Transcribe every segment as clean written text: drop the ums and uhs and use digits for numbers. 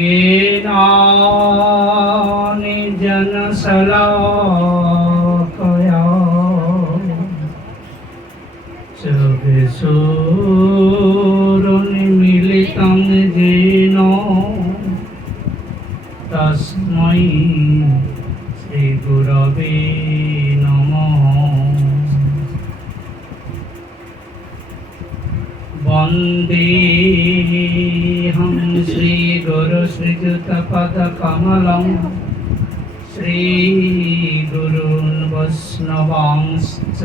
জ্ঞানানির্জনশলাকয়া চক্ষুষোরুন্মীলিतं येन তস্मै শ্রীগুরবে নমঃ। বন্দেহং শ্রীগুরু শ্রীযুতপদকমলং শ্রীগুরূन् বৈষ্ণবাংশ্চ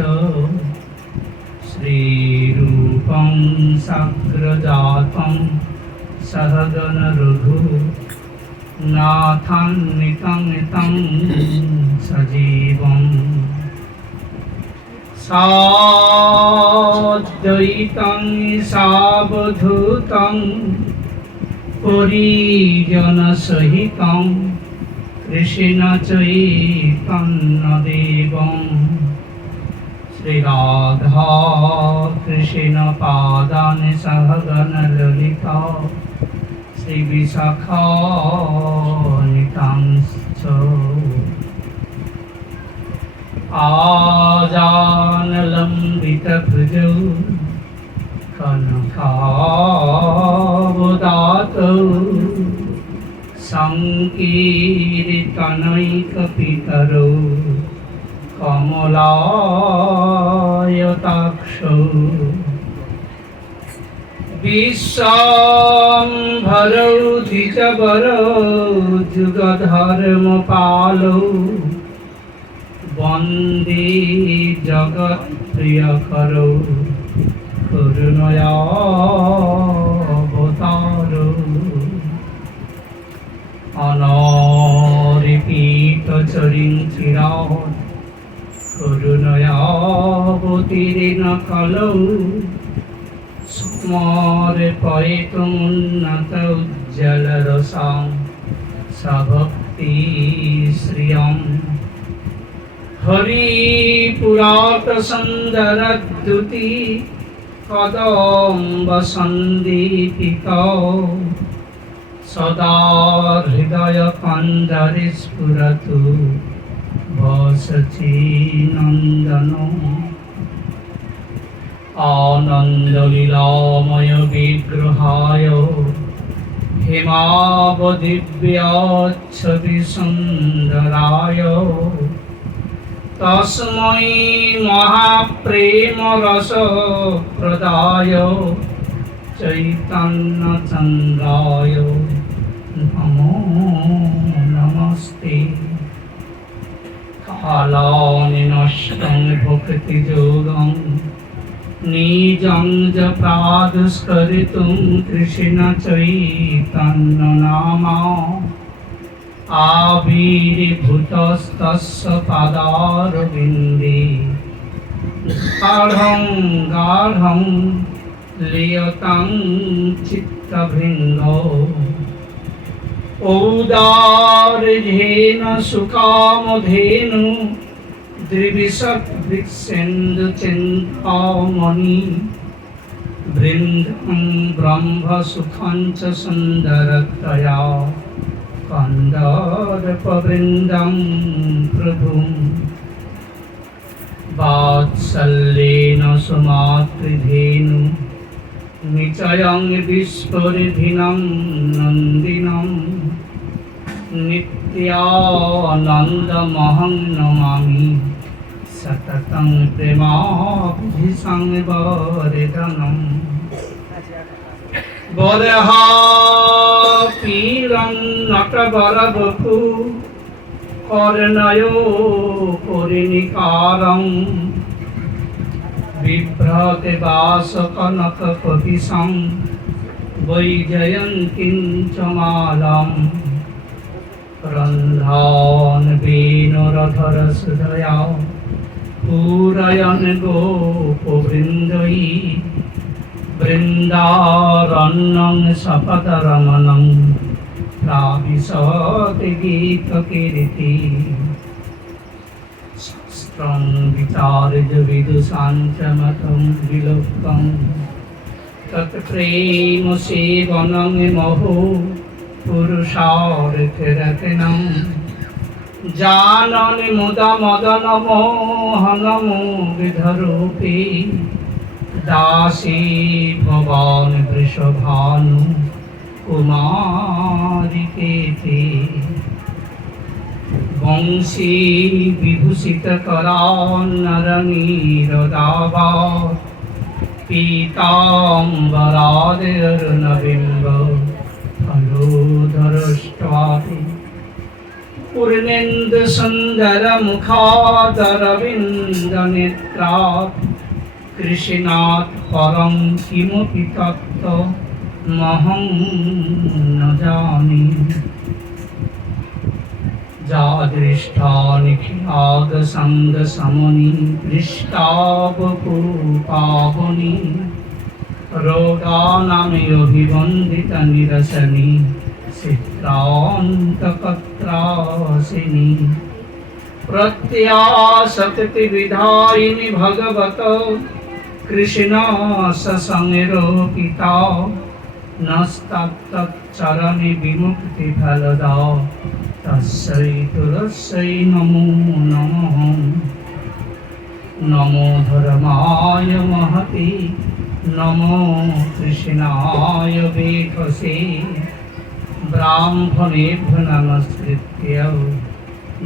শ্রীরূপং সাগ্রজাতং সহগণ রঘুনাথান্বিतं तं সজীবং সাদ্বৈতং সাবধূतं পরিজনসহিतं কৃষ্ণ চৈতন্যদেবং শ্রীরাধা কৃষ্ণ পাদান সহগণ ললিতা শ্রীবিশাখান্বিতাংশ্চ আজানুলম্বিতভুজৌ কনকাবদাতৌ সংকীর্তনৈকপিতরৌ কমলায়তাক্ষৌ বিশ্বম্ভরৌ দ্বিজবরৌ যুগধর্মপালৌ বন্দে জগৎপ্রিয়করৌ করুণাবতারৌ অনারিপিতচরিং চিরাৎ করুণাবতীর্ণ কলৌ সমর্পয়িতুমুন্নত উজ্জ্বলরসাং সভক্তি শ্রিয়ং হরিপুরাত সুন্দরদ্যুতি কদম্ব সন্দীপিতৌ সদা হৃদয় কন্দরে স্ফুরতু বসচি নন্দনৌ আনন্দলীলাময় বিগ্রহায় হেমাবদিব্যাচ্ছবি সুন্দরায় তস্मै মহাপ্রেম রস প্রদায় চৈতন্যচন্দ্রায় নমো নমস্তে। কালানি নষ্টং ভক্তিযোগং নিজং জপাদুষ্করিতুং কৃষ্ণ চৈতন্য নামা আবির্ভূতস্তস্য পাদারবিন্দে গাঢ়ং গাঢ়ং লিয়তাং চিত্তভৃঙ্গো ঔদার্যেন সুকামধেনু দ্বিবিষবৃক্ষেন্দুচিন্তামণি বৃন্দং ব্রহ্মসুখং চ সুন্দরতয়া কন্দর্পবৃন্দং প্রভুং বাৎসল্যেন সুমাতৃধেনু নিচয়ং বিস্ফোরিধিনং নন্দিনং নিত্যানন্দমহং নমামি সততং প্রেমাভিসংবর্ধনম। বরহাপীরং নটবরবপু কর্ণয়ো পরিণিকারং বিভ্রতে বাসকনকপতিসং বৈজয়ন্তীং চ মালাং রন্ধ্রান বেণুরধরসুধয়া পূরয়ন গোপবৃন্দৈ বৃন্দারণ্যং সপদরমণং প্লাবিশতি গীতকীর্তি। শাস্ত্রং বিচার্য বিদুষাং চ মतं বিলোক্তং তৎপ্রেম সেবনং মহো পুরুষ পুরুষার্থে রত্নম জাননি মুদা মদন মোহনম বিধরূপী দাসী ভবান বৃষভানু কুমারিকেতে বংশী বিভূষিত করান্নরনীরদাবা পীতাম্বরাদির্নবিম্ব ফলোধরষ্টাপি পূর্ণেন্দু সুন্দর মুখাদরবিন্দ নেত্রাৎ কৃষ্ণাৎ পরং কিমপি তত্ত্বমহং ন জানি যা দৃষ্টা নিখিলাদ সঙ্গ সমনি দৃষ্টাবপুপাবনি রোগানামে অভিবন্দিত নিরসনি চিত্রান্তকত্রাসিনি প্রত্যাশক্তি বিধায়িনী ভগবত কৃষ্ণ সসংরোপিতা নস্তচ্চরণে বিমুক্তি ফলদা তস্যৈ তুলস্যৈ নমো নমঃ নমো ধর্মায় মহতে নমো কৃষ্ণায় বেধসে ব্রাহ্মণেভ্যো নমস্কৃত্য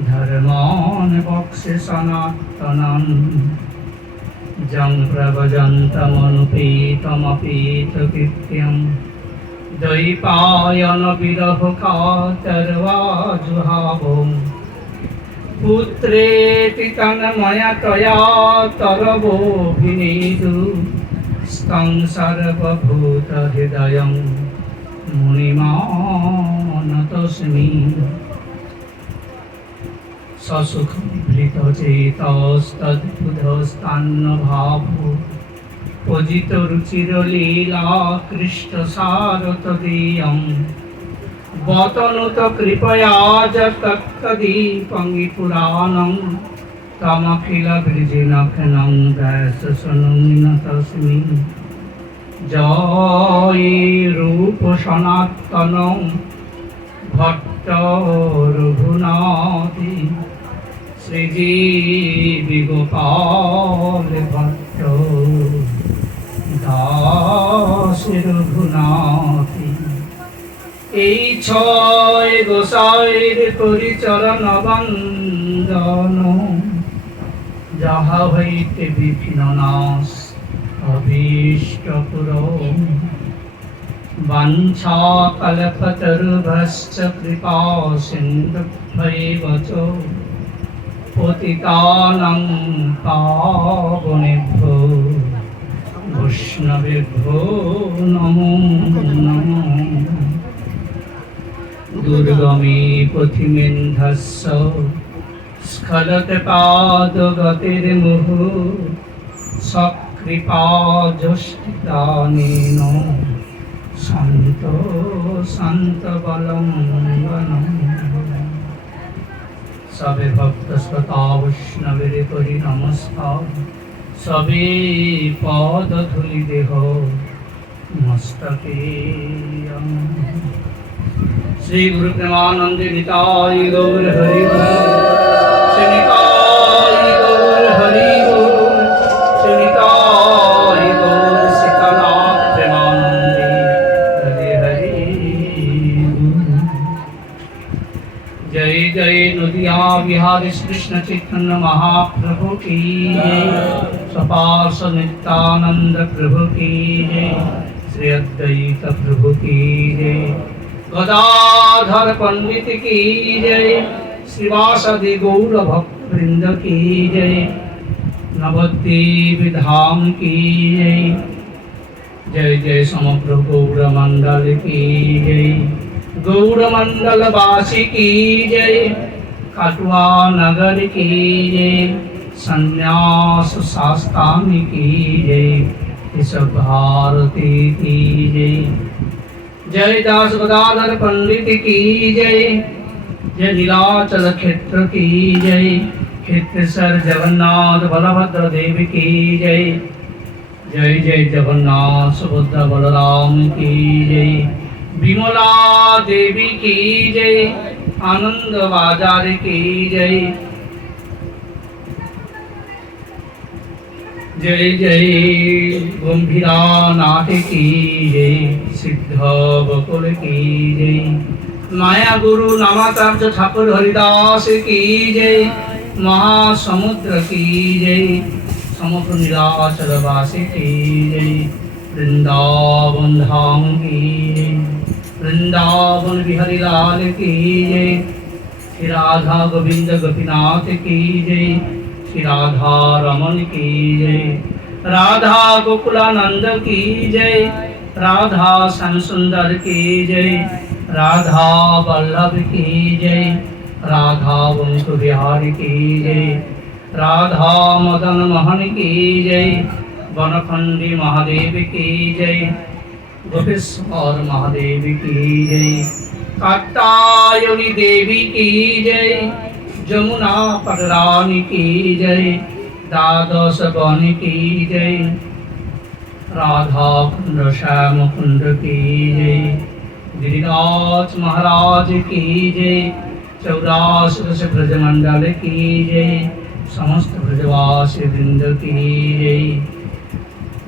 ধর্মাन् বক্ষ্যে সনাতনम् যং প্রব্রজন্তমনুপেতমপেতকৃত্যং দ্বৈপায়ন বিরহ কাতর্বাজুহাব পুত্রেতি তন্ময়তয়া তরবোভিনেদু স্তং সর্বভূতহৃদয়ং মুনিমানতোऽস্মি সসুখমৃতচেতস্তদ্বুধস্তান্নভাবো পজিত রুচির লীলা কৃষ্ট সারতদীয়ং বতনুত কৃপয়া যত্তদীপঙ্গি পুরাণং তমখিল বৃজিনখনং ব্যাসসনুমিন তস্মি জয় রূপ সনাতন ভট্ট রঘুনাথি শ্রীজীবি গোপাল ভট্ট দাস রঘুনাথি এই ছয় গোসাইর পরিচরণ বন্দন যাহা হইতে বিঘ্ন নাশ অভীষ্ট পুরঃ বাঞ্ছা কল্পতরুভশ্চ কৃপা সিন্ধুভ্যৈব চ পতিতানাং পাবনেভ্যো বৈষ্ণবেভ্যো নমো নমঃ দুর্গমে পথিমেন্ধস্য স্খলতে পাদগতির্মুহু সকৃপা যষ্টিদানেন শান্ত শান্ত বলম্বনম সবে ভক্ত শ্রোতা বৈষ্ণবের করি নমস্কার সবে পদ ধুলি দেহ মস্তকে শ্রী গুরু প্রেমানন্দে নিতাই গৌর হরি শ্রী নিতাই গৌর হরি শ্রী নিতাই গৌর সীতানাথ প্রেমানন্দে হরি হরি जय जय नदिया बिहारी कृष्ण चैतन्य महाप्रभु की जय सपार्श नित्यानंद प्रभु की जय श्री अद्वैत प्रभु की जय गदाधर पंडित की जय श्रीवासदि गौर भक्त वृंद की जय नवद्वीप धाम की जय जय जय समग्र गौर मंडल की जय गौरमंडल वासी की जय कटुआ नगर की जय संन्यास शास्त्राणी की जय ऋषभ भारती की जय जय दास गदाधर पंडित की जय जय नीलाचल क्षेत्र की जय क्षेत्रेश्वर जगन्नाथ बलभद्र देव की जय जय जय जगन्नाथ सुभद्रा बलराम की जय विमला देवी की जय, आनंद बाजार की जय। जय जय गंभीरा नाथ की जय, सिद्ध बकुल की जय। माया गुरु नामाचार्य ठाकुर हरिदास की जय, महासमुद्र की जय। समग्र नीलाचल वासी की जय, वृंदावन धाम की जय। वृंदावन बिहारी लाल की जय। श्री राधा गोविंद गोपीनाथ की जय, श्री राधा रमन की जय। राधा गोकुलानंद की जय, राधा श्याम सुंदर की जय। राधा वल्लभ की जय, राधा वंश बिहारी की जय। राधा मदन मोहन की जय, वनखंडी महादेव की जय। गोपेश्वर महादेव की जय। कात्यायनी देवी की जय, जमुना पटरानी की जय। द्वादश वन की जय, राधा कुंड श्याम कुंड की जय। गिरिराज महाराज की जय, 84 ब्रजमंडल की जय। समस्त ब्रजवासी वृंद की जय।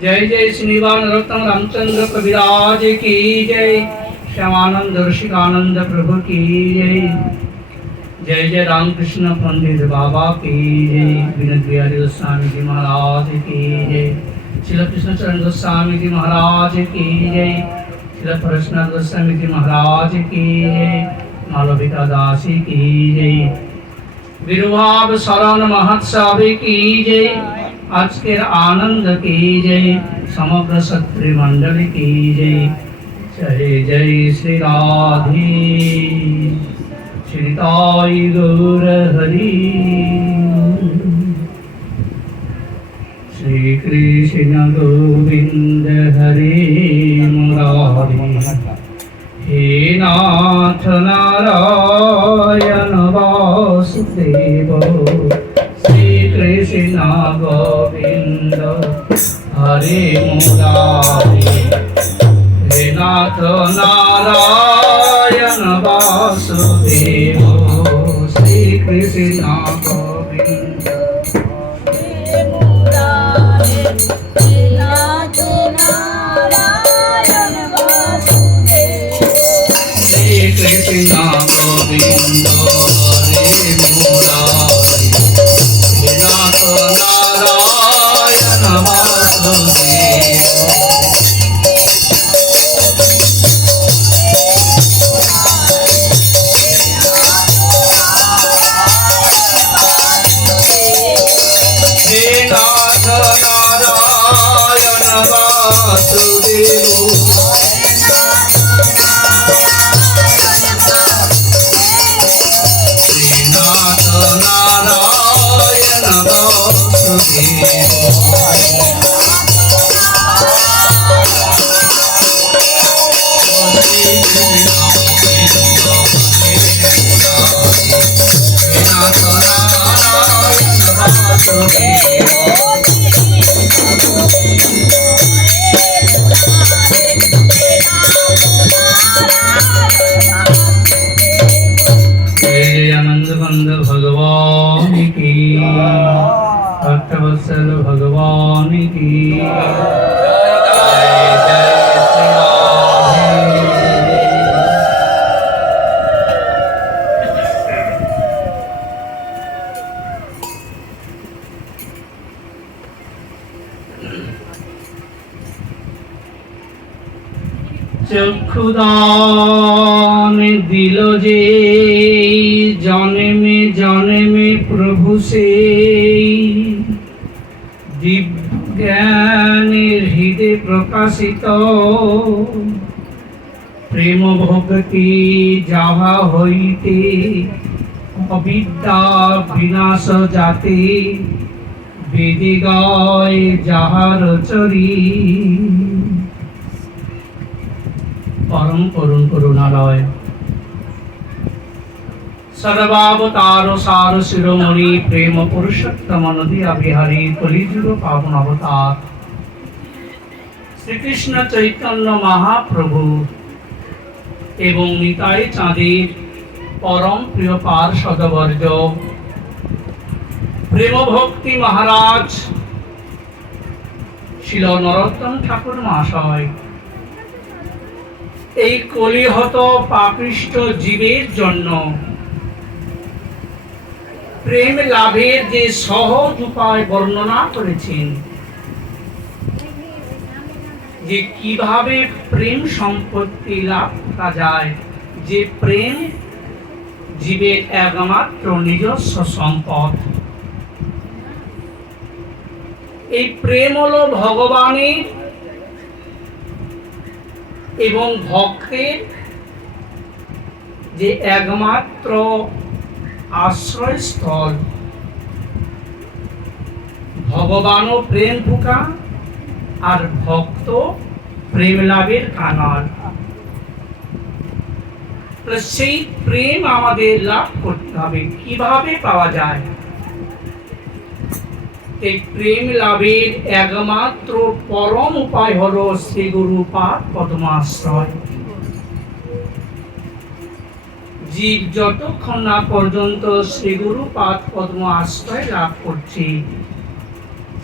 जय जय श्रीनिवास नरोत्तम रामचंद्र कविराज की जय। श्यामानंद ऋषिकानंद प्रभु की जय। जय जय रामकृष्ण पंडित बाबा की जय। विनोद बिहारी गोस्वामी जी महाराज की जय। श्री कृष्णचरण गोस्वामी जी महाराज की जय। श्री परशुनाथ गोस्वामी जी महाराज की जय। मालविका दासी की जय। विरुभाव शरण महोत्सव की जय। আজকের আনন্দ की जय, समग्र क्षत्रिय मंडल की जय। जय जय श्री राधे श्री ताई गौर हरि। श्री कृष्ण गोविंद हरे मुरारी। हे नाथ नारायण वासुदेव, कृष्ण गोविंद हरे मुरारी। हे नाथ नारायण वासुदेव, श्री कृष्ण गोविंद हरे मुरारी। हे नाथ नारायण वासुदेव, श्री कृष्ण गोविंद हरे मुरारी। नाथ नारायण वासुदेव। हे नाथ नारायण वासुदेव। श्रीनाथ नारायण वासुदेव। आनंद बंद भगवान की, भक्तवत्सल भगवान की। जय जय श्री राधे। চক্ষুদান দিল যে জন্মে জন্মে প্রভু সেই, দিব্য জ্ঞানের হৃদে প্রকাশিত প্রেম ভক্তি যাহা হইতে অবিদ্যা বিনাশ যাতে বেদে গায় যাহার চরি। परम करुण करुणालय सर्वावतार सार शिरोमणि प्रेम पुरुषोत्तम नदिया बिहारी कलिजुग पावन अवतार श्री कृष्ण चैतन्य महाप्रभु এবং নিতাই চাঁদের পরম প্রিয় পার্ষদবর্গ, প্রেম ভক্তি মহারাজ শিল নরোত্তম ঠাকুর মহাশয় এই কলিহত পাপিষ্ঠ জীবের জন্য প্রেম লাভের যে সহজ উপায় বর্ণনা করেছেন, যে কিভাবে প্রেম সম্পত্তি লাভ করা যায়, যে প্রেম জীবের একমাত্র নিজস্ব সম্পদ। এই প্রেম হলো ভগবানের এবং ভক্তের যে একমাত্র আশ্রয়স্থল। ভগবানও প্রেম ফুকা আর ভক্ত প্রেম লাভের কানাল। সেই প্রেম আমাদের লাভ করতে হবে। কিভাবে পাওয়া যায়? এই প্রেম লাভের একমাত্র পরম উপায় হলো শ্রী গুরুপাদ পদ্মাশ্রয়। জীব যতক্ষণ না পর্যন্ত শ্রী গুরুপাদ পদ্ম আশ্রয় লাভ করছে,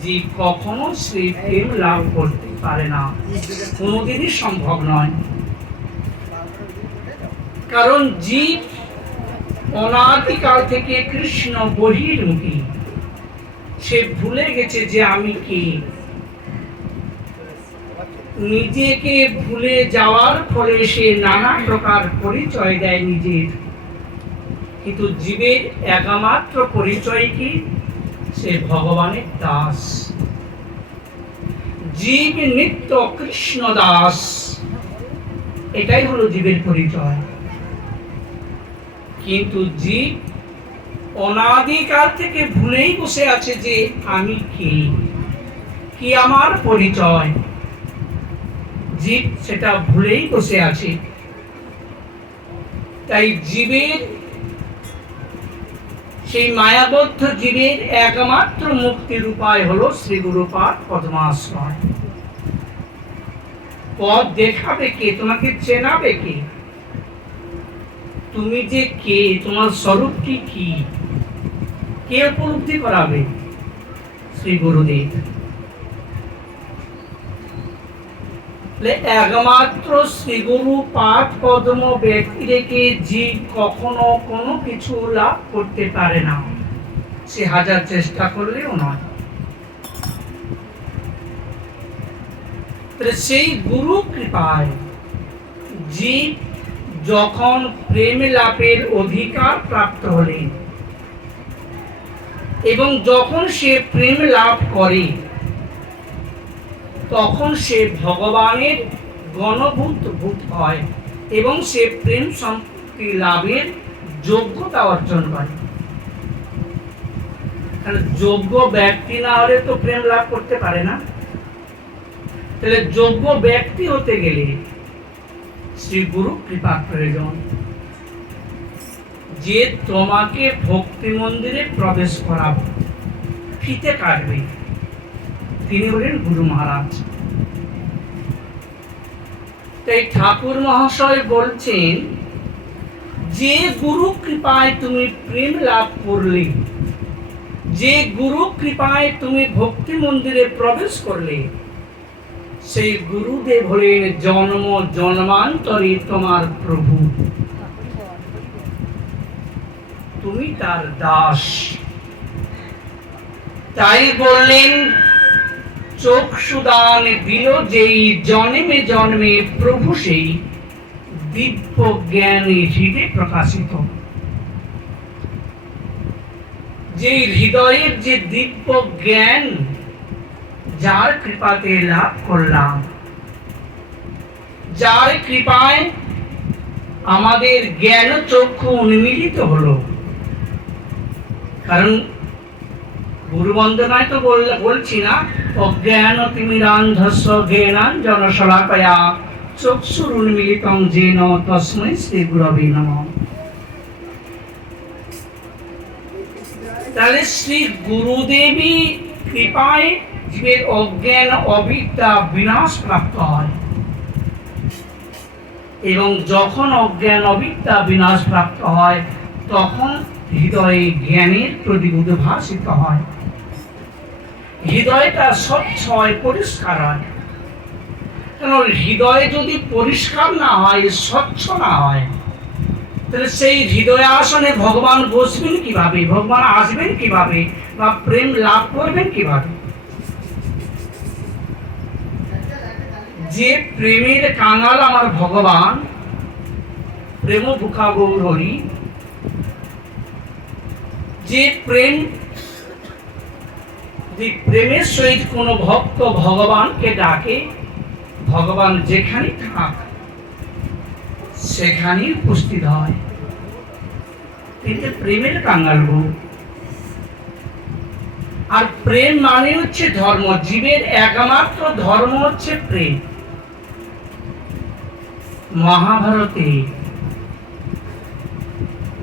জীব কখনো শ্রী প্রেম লাভ করতে পারে না, কোনোদিনই সম্ভব নয়। কারণ জীব অনাদিকাল থেকে কৃষ্ণ বহির্মুখী। সে ভুলে গেছে যে আমি কে। নিজেকে ভুলে যাওয়ার ফলে সে নানা প্রকার পরিচয় দেয় নিজের। কিন্তু জীবের একমাত্র পরিচয় কি? সে ভগবানের দাস। জীব নিত্য কৃষ্ণ দাস, এটাই হলো জীবের পরিচয়। কিন্তু জীব অনাদিকাল থেকে ভুলেই বসে আছে যে আমি কে, কি আমার পরিচয়। জীব সেটা ভুলেই বসে আছে। তাই জীবের, সেই মায়াবদ্ধ জীবের একমাত্র মুক্তির উপায় হলো শ্রী গুরুপাদ পদ্মাশ্রয়। পথ দেখাবে কে? তোমাকে চেনাবে কে? তুমি যে কে, তোমার স্বরূপটি কি, কে উপলব্ধি করাবে? শ্রী গুরুদেব। একমাত্র শ্রী গুরুপাদ পদ্ম ব্যক্তি রেখে জীব কখনো কোনো কিছু লাভ করতে পারে না, সে হাজার চেষ্টা করলেও নয়। সেই গুরু কৃপায় জীব যখন প্রেম লাভের অধিকার প্রাপ্ত হলেন এবং যখন সে প্রেম লাভ করে, তখন সে ভগবানের গণভূত হয় এবং সে প্রেম সম্পত্তি লাভের যোগ্যতা অর্জন করে। যোগ্য ব্যক্তি না হলে তো প্রেম লাভ করতে পারে না। তাহলে যোগ্য ব্যক্তি হতে গেলে শ্রী গুরু কৃপার প্রয়োজন, যে তোমাকে ভক্তি মন্দিরে প্রবেশ করাবে, ফিতে কাটবে, তিনি হলেন গুরু মহারাজ। তাই ঠাকুর মহাশয় বলছেন, যে গুরু কৃপায় তুমি প্রেম লাভ করলে, যে গুরু কৃপায় তুমি ভক্তি মন্দিরে প্রবেশ করলে, সেই গুরুদেব হলেন জন্ম জন্মান্তরে তোমার প্রভু। তুমি তার দাস। তাই বললেন, চক্ষুদান দিল যেই, জন্মে জন্মে প্রভু সেই, দিব্য জ্ঞানে হৃদয়ে প্রকাশিত। যে হৃদয়ের যে দিব্য জ্ঞান যার কৃপাতে লাভ করলাম, যার কৃপায় আমাদের জ্ঞান চক্ষু উন্মিলিত হলো। কারণ গুরু বন্দনায় তো বলছি না, অজ্ঞান তিমিরান্ধস্য জ্ঞানাঞ্জন শলাকয়া চক্ষুরুন্মিলিতং যেন তস্मै শ্রী গুরবে নমঃ। তাহলে শ্রী গুরুদেবী কৃপায় জীবের অজ্ঞান অবিদ্যা বিনাশ প্রাপ্ত হয়। এবং যখন অজ্ঞান অবিদ্যা বিনাশ প্রাপ্ত হয় তখন হৃদয়ে জ্ঞানের প্রদীপ উদ্ভাসিত হয়, হৃদয়টা স্বচ্ছ হয়, পরিষ্কার হয়। কেন হৃদয়ে যদি পরিষ্কার না হয়, স্বচ্ছ না হয়, তাহলে সেই হৃদয় আসনে ভগবান বসবেন কিভাবে, ভগবান আসবেন কিভাবে, বা প্রেম লাভ করবেন কিভাবে? যে প্রেমের কাঙাল আমার ভগবান, প্রেম বুকা গৌর হরি, যে প্রেমের সহিত কোন ভক্ত ভগবানকে ডাকে, ভগবান যেখানে থাক সেখানেই উপস্থিত হয়। কিন্তু প্রেমের কাঙ্গাল গো। আর প্রেম মানে হচ্ছে ধর্ম, জীবের একমাত্র ধর্ম হচ্ছে প্রেম। মহাভারতে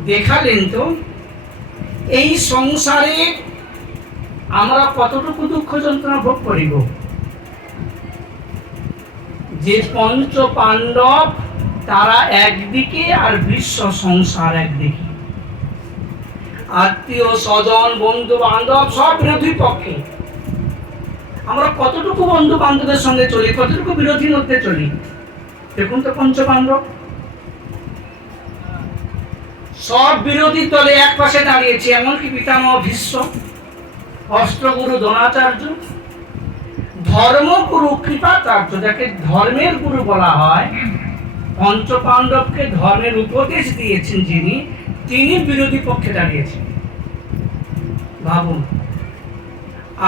দেখালেন তো এই সংসারে আমরা কতটুকু দুঃখ যন্ত্রণা ভোগ করিব। যে পঞ্চ পাণ্ডব তারা একদিকে আর বিশ্ব সংসার একদিকে, আত্মীয় স্বজন বন্ধু বান্ধব সব বিরোধী পক্ষে। আমরা কতটুকু বন্ধু বান্ধবের সঙ্গে চলি, কতটুকু বিরোধীর মধ্যে চলি। দেখুন তো পঞ্চ পাণ্ডব সব বিরোধী দলে এক পাশে দাঁড়িয়েছে, এমনকি পিতামহ ভীষ্ম, অস্ত্রগুরু দ্রোণাচার্য, ধর্মগুরু কৃপাচার্য, যাকে ধর্মের গুরু বলা হয়, পঞ্চ পাণ্ডবকে ধর্মের উপদেশ দিয়েছেন যিনি, তিনি বিরোধী পক্ষে দাঁড়িয়েছেন। ভাবুন,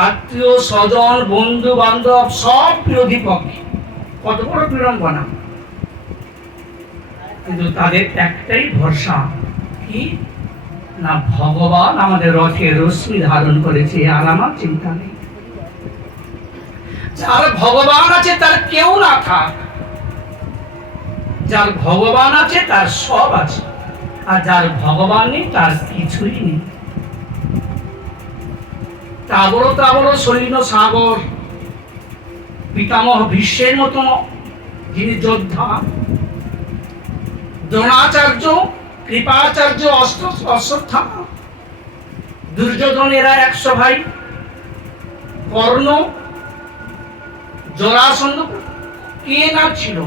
আত্মীয় স্বজন বন্ধু বান্ধব সব বিরোধী পক্ষে, কত বড় বিড়ম্বনা। কিন্তু তাদের একটাই ভরসা, কি না ভগবান আমাদের রথে রশ্মি ধারণ করেছে, আর আমার চিন্তা নেই। যার ভগবান আছে তার কেউ না থাক, যার ভগবান আছে তার সব আছে, আর যার ভগবান নেই তার কিছুই নেই। তাবড় তাবড় সৈন্য সাগর পিতামহ ভীষ্মের মতো যিনি যোদ্ধা, দ্রোণাচার্য, কৃপাচার্য, অশ্বত্থামা, দুর্যোধনেরা 100 ভাই, কর্ণ, জরাসন্ধ, কে না ছিল।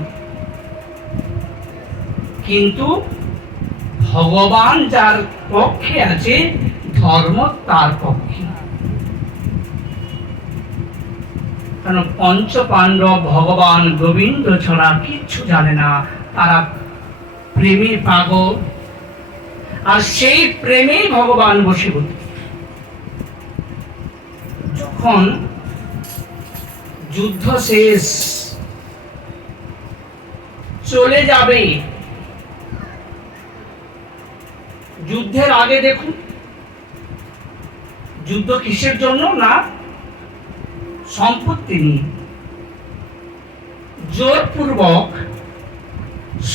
কিন্তু ভগবান যার পক্ষে আছে, ধর্ম তার পক্ষে। কারণ পঞ্চ পাণ্ডব ভগবান গোবিন্দ ছাড়া কিচ্ছু জানে না, তারা প্রেমে পাগল, আর সেই প্রেমেই ভগবান বশীভূত। যখন যুদ্ধ শেষ, চলে যাবে, যুদ্ধের আগে দেখুন যুদ্ধ কিসের জন্য, না সম্পত্তি নিয়ে। জোরপূর্বক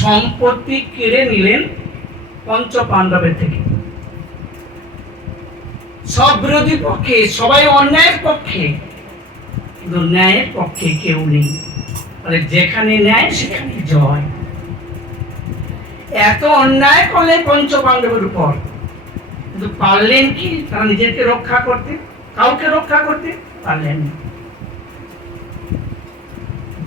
সম্পত্তি কেড়ে নিলেন পঞ্চ পাণ্ডবের থেকে। সব বিরোধী পক্ষে, সবাই অন্যায়ের পক্ষে, কিন্তু ন্যায়ের পক্ষে কেউ নেই। যেখানে ন্যায় সেখানে জয়। এত অন্যায় করলেন পঞ্চ পাণ্ডবের উপর, কিন্তু পারলেন কি তারা নিজেকে রক্ষা করতে? কাউকে রক্ষা করতে পারলেন না।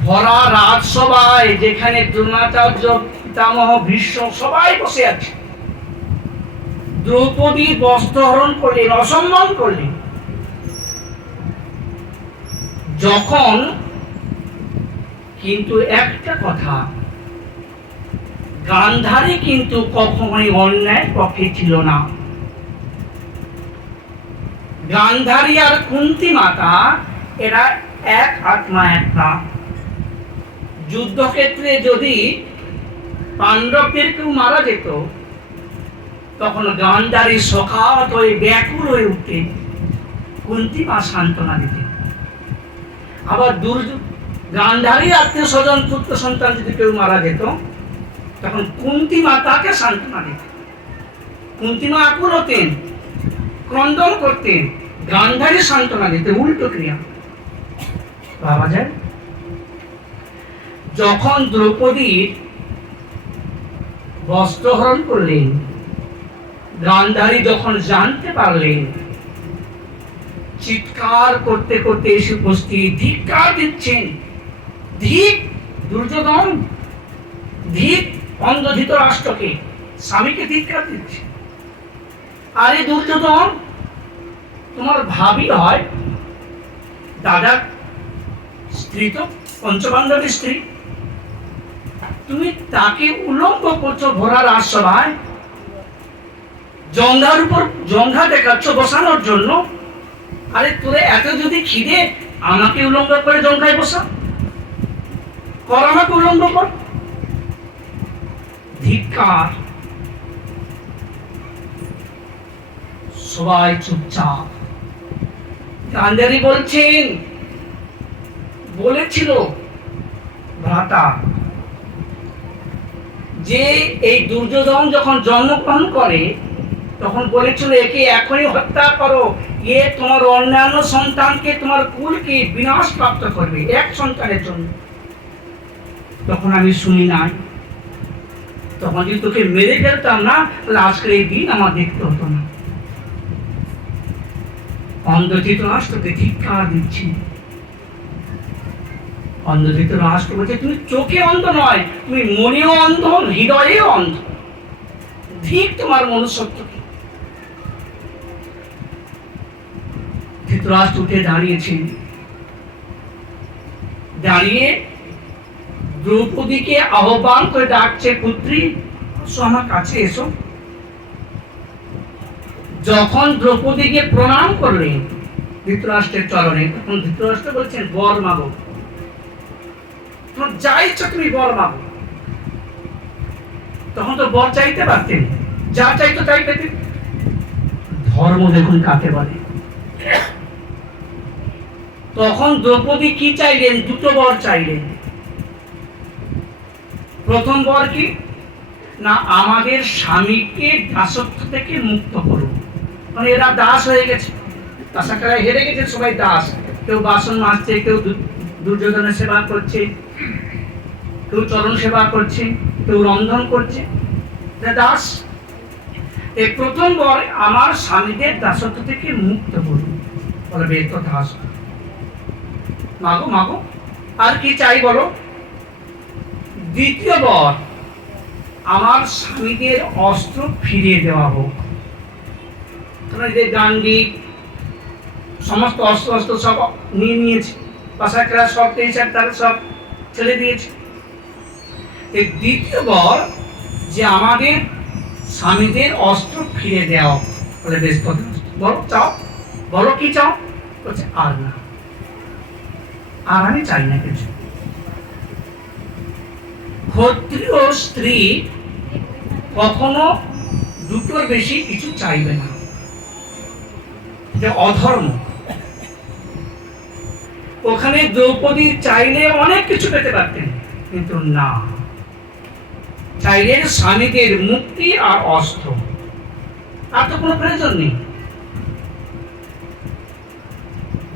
ভরা রাজসভায় যেখানে দ্রোণাচার্য, পিতামহ ভীষ্ম সবাই বসে আছে, দ্রৌপদীর বস্ত্রহরণ করলেন, অসম্মান করলেন। যখন কিন্তু একটা কথা, গান্ধারী কিন্তু কখনোই অন্যায়ের পক্ষে ছিল না। গান্ধারী আর কুন্তী মাতা এরা এক আত্মা, এক প্রাণ। যুদ্ধক্ষেত্রে যদি পাণ্ডবদের কেউ মারা যেত, তখন গান্ধারী সখাত হয়ে ব্যাকুল হয়ে উঠতেন, কুন্তী মা সান্ত্বনা দিতেন। আবার গান্ধারী আত্মীয় স্বজন পুত্র সন্তান যদি কেউ মারা যেত, তখন কুন্তী মা তাকে সান্ত্বনা দিতেন। কুন্তী মা আকুল হতেন, ক্রন্দন করতেন, গান্ধারী সান্ত্বনা দিতে, উল্টো ক্রিয়া ভাবা যায়। যখন দ্রৌপদীর বস্ত্রহরণ করলেন। গান্ধারী যখন জানতে পারলেন, চিৎকার করতে করতে এসে উপস্থিত, ধিক্কার দিচ্ছেন, ধিক দুর্যোধন, ধিক অন্ধ ধৃতরাষ্ট্রকে, স্বামীকে ধিক্কার দিচ্ছে। আরে দুর্যোধন, তোমার ভাবি হয়, দাদার স্ত্রী তো পঞ্চপাণ্ডবের স্ত্রী, তুমি তাকে উলঙ্গ করছো ঘোড়ার রাজসভায়, জঙ্ঘার উপর জঙ্ঘা দেখাচ্ছ বসানোর জন্য। আরে তোরে এত যদি খিদে, আমাকে উলঙ্গ করে জঙ্ঘায় বসা, কর, আমাকে উলঙ্গ কর। ধিক্কার। সবাই চুপচাপ। গান্ধারী বলছেন, বলেছিল ভ্রাতা যে এই দুর্যোধন যখন জন্মগ্রহণ করে তখন বলেছিল একে এখনই হত্যা করো, এ তোমার অন্যান্য সন্তানকে, তোমার কুলকে বিনাশ প্রাপ্ত করবে এক সন্তানের জন্য। তখন আমি শুনি নাই, তখন যদি তোকে মেরে ফেলতাম না, তাহলে আজকের এই দিন আমার দেখতে হতো না। অন্ধ ধৃতরাষ্ট্রকে ধিক্কার দিচ্ছি। অন্ধ ধৃতরাষ্ট্র বলছে, তুমি চোখে অন্ধ নয়, তুমি মনেও অন্ধ, হৃদয়েও অন্ধ। ধিক তোমার মনুষ্যত্বকে। ধৃতরাষ্ট্র উঠে দাঁড়িয়েছেন, দাঁড়িয়ে দ্রৌপদীকে আহ্বান করে ডাকছে, পুত্রী এসো আমার কাছে এসো। যখন দ্রৌপদীকে প্রণাম করলেন ধৃতরাষ্ট্রের চরণে, তখন ধৃতরাষ্ট্র বলছেন, বর মাগো, তোমার যা ইচ্ছা তুমি বর মাগো। তখন তো বর চাইতে পারতেন, যা চাইতো তাই পেতেন। ধর্ম দেখুন কাকে বলে। তখন দ্রৌপদী কি চাইলেন? দুটো বর চাইলেন। প্রথম বর কি না, আমাদের স্বামীকে দাসত্ব থেকে মুক্ত করুন। মানে এরা দাস হয়ে গেছে, দাসাকারা হেরে গেছে, সবাই দাস। কেউ বাসন মাজছে, কেউ দুর্যোধনের সেবা করছে, কেউ চরণ সেবা করছে, কেউ রন্ধন করছে, দাস। এই প্রথম বর, আমার স্বামীদের দাসত্ব থেকে মুক্ত করুন। বলে বেশ তো দাস মাগো মাগো, আর কি চাই বলো? দ্বিতীয় বর, আমার স্বামীদের অস্ত্র ফিরিয়ে দেওয়া হোক। গান্ডি সমস্ত অস্ত্র অস্ত্র সব নিয়ে নিয়েছে, পাশাকরা সব টেনশন তারা সব ছেড়ে দিয়েছে। এই দ্বিতীয় বর যে আমাদের স্বামীদের অস্ত্র ফিরে দেওয়া। বলে বেশ কথা, বলো চাও, বলো কি চাও? বলছে আর না, আর আমি চাই না কিছু। ক্ষত্রিয় স্ত্রী কখনো দুটোর বেশি কিছু চাইবে না, যে অধর্ম। ওখানে দ্রৌপদী চাইলে অনেক কিছু পেতে পারতেন, কিন্তু না, চাইলেন স্বামীদের মুক্তি আর অস্ত্র, আর তো কোনো প্রয়োজন নেই।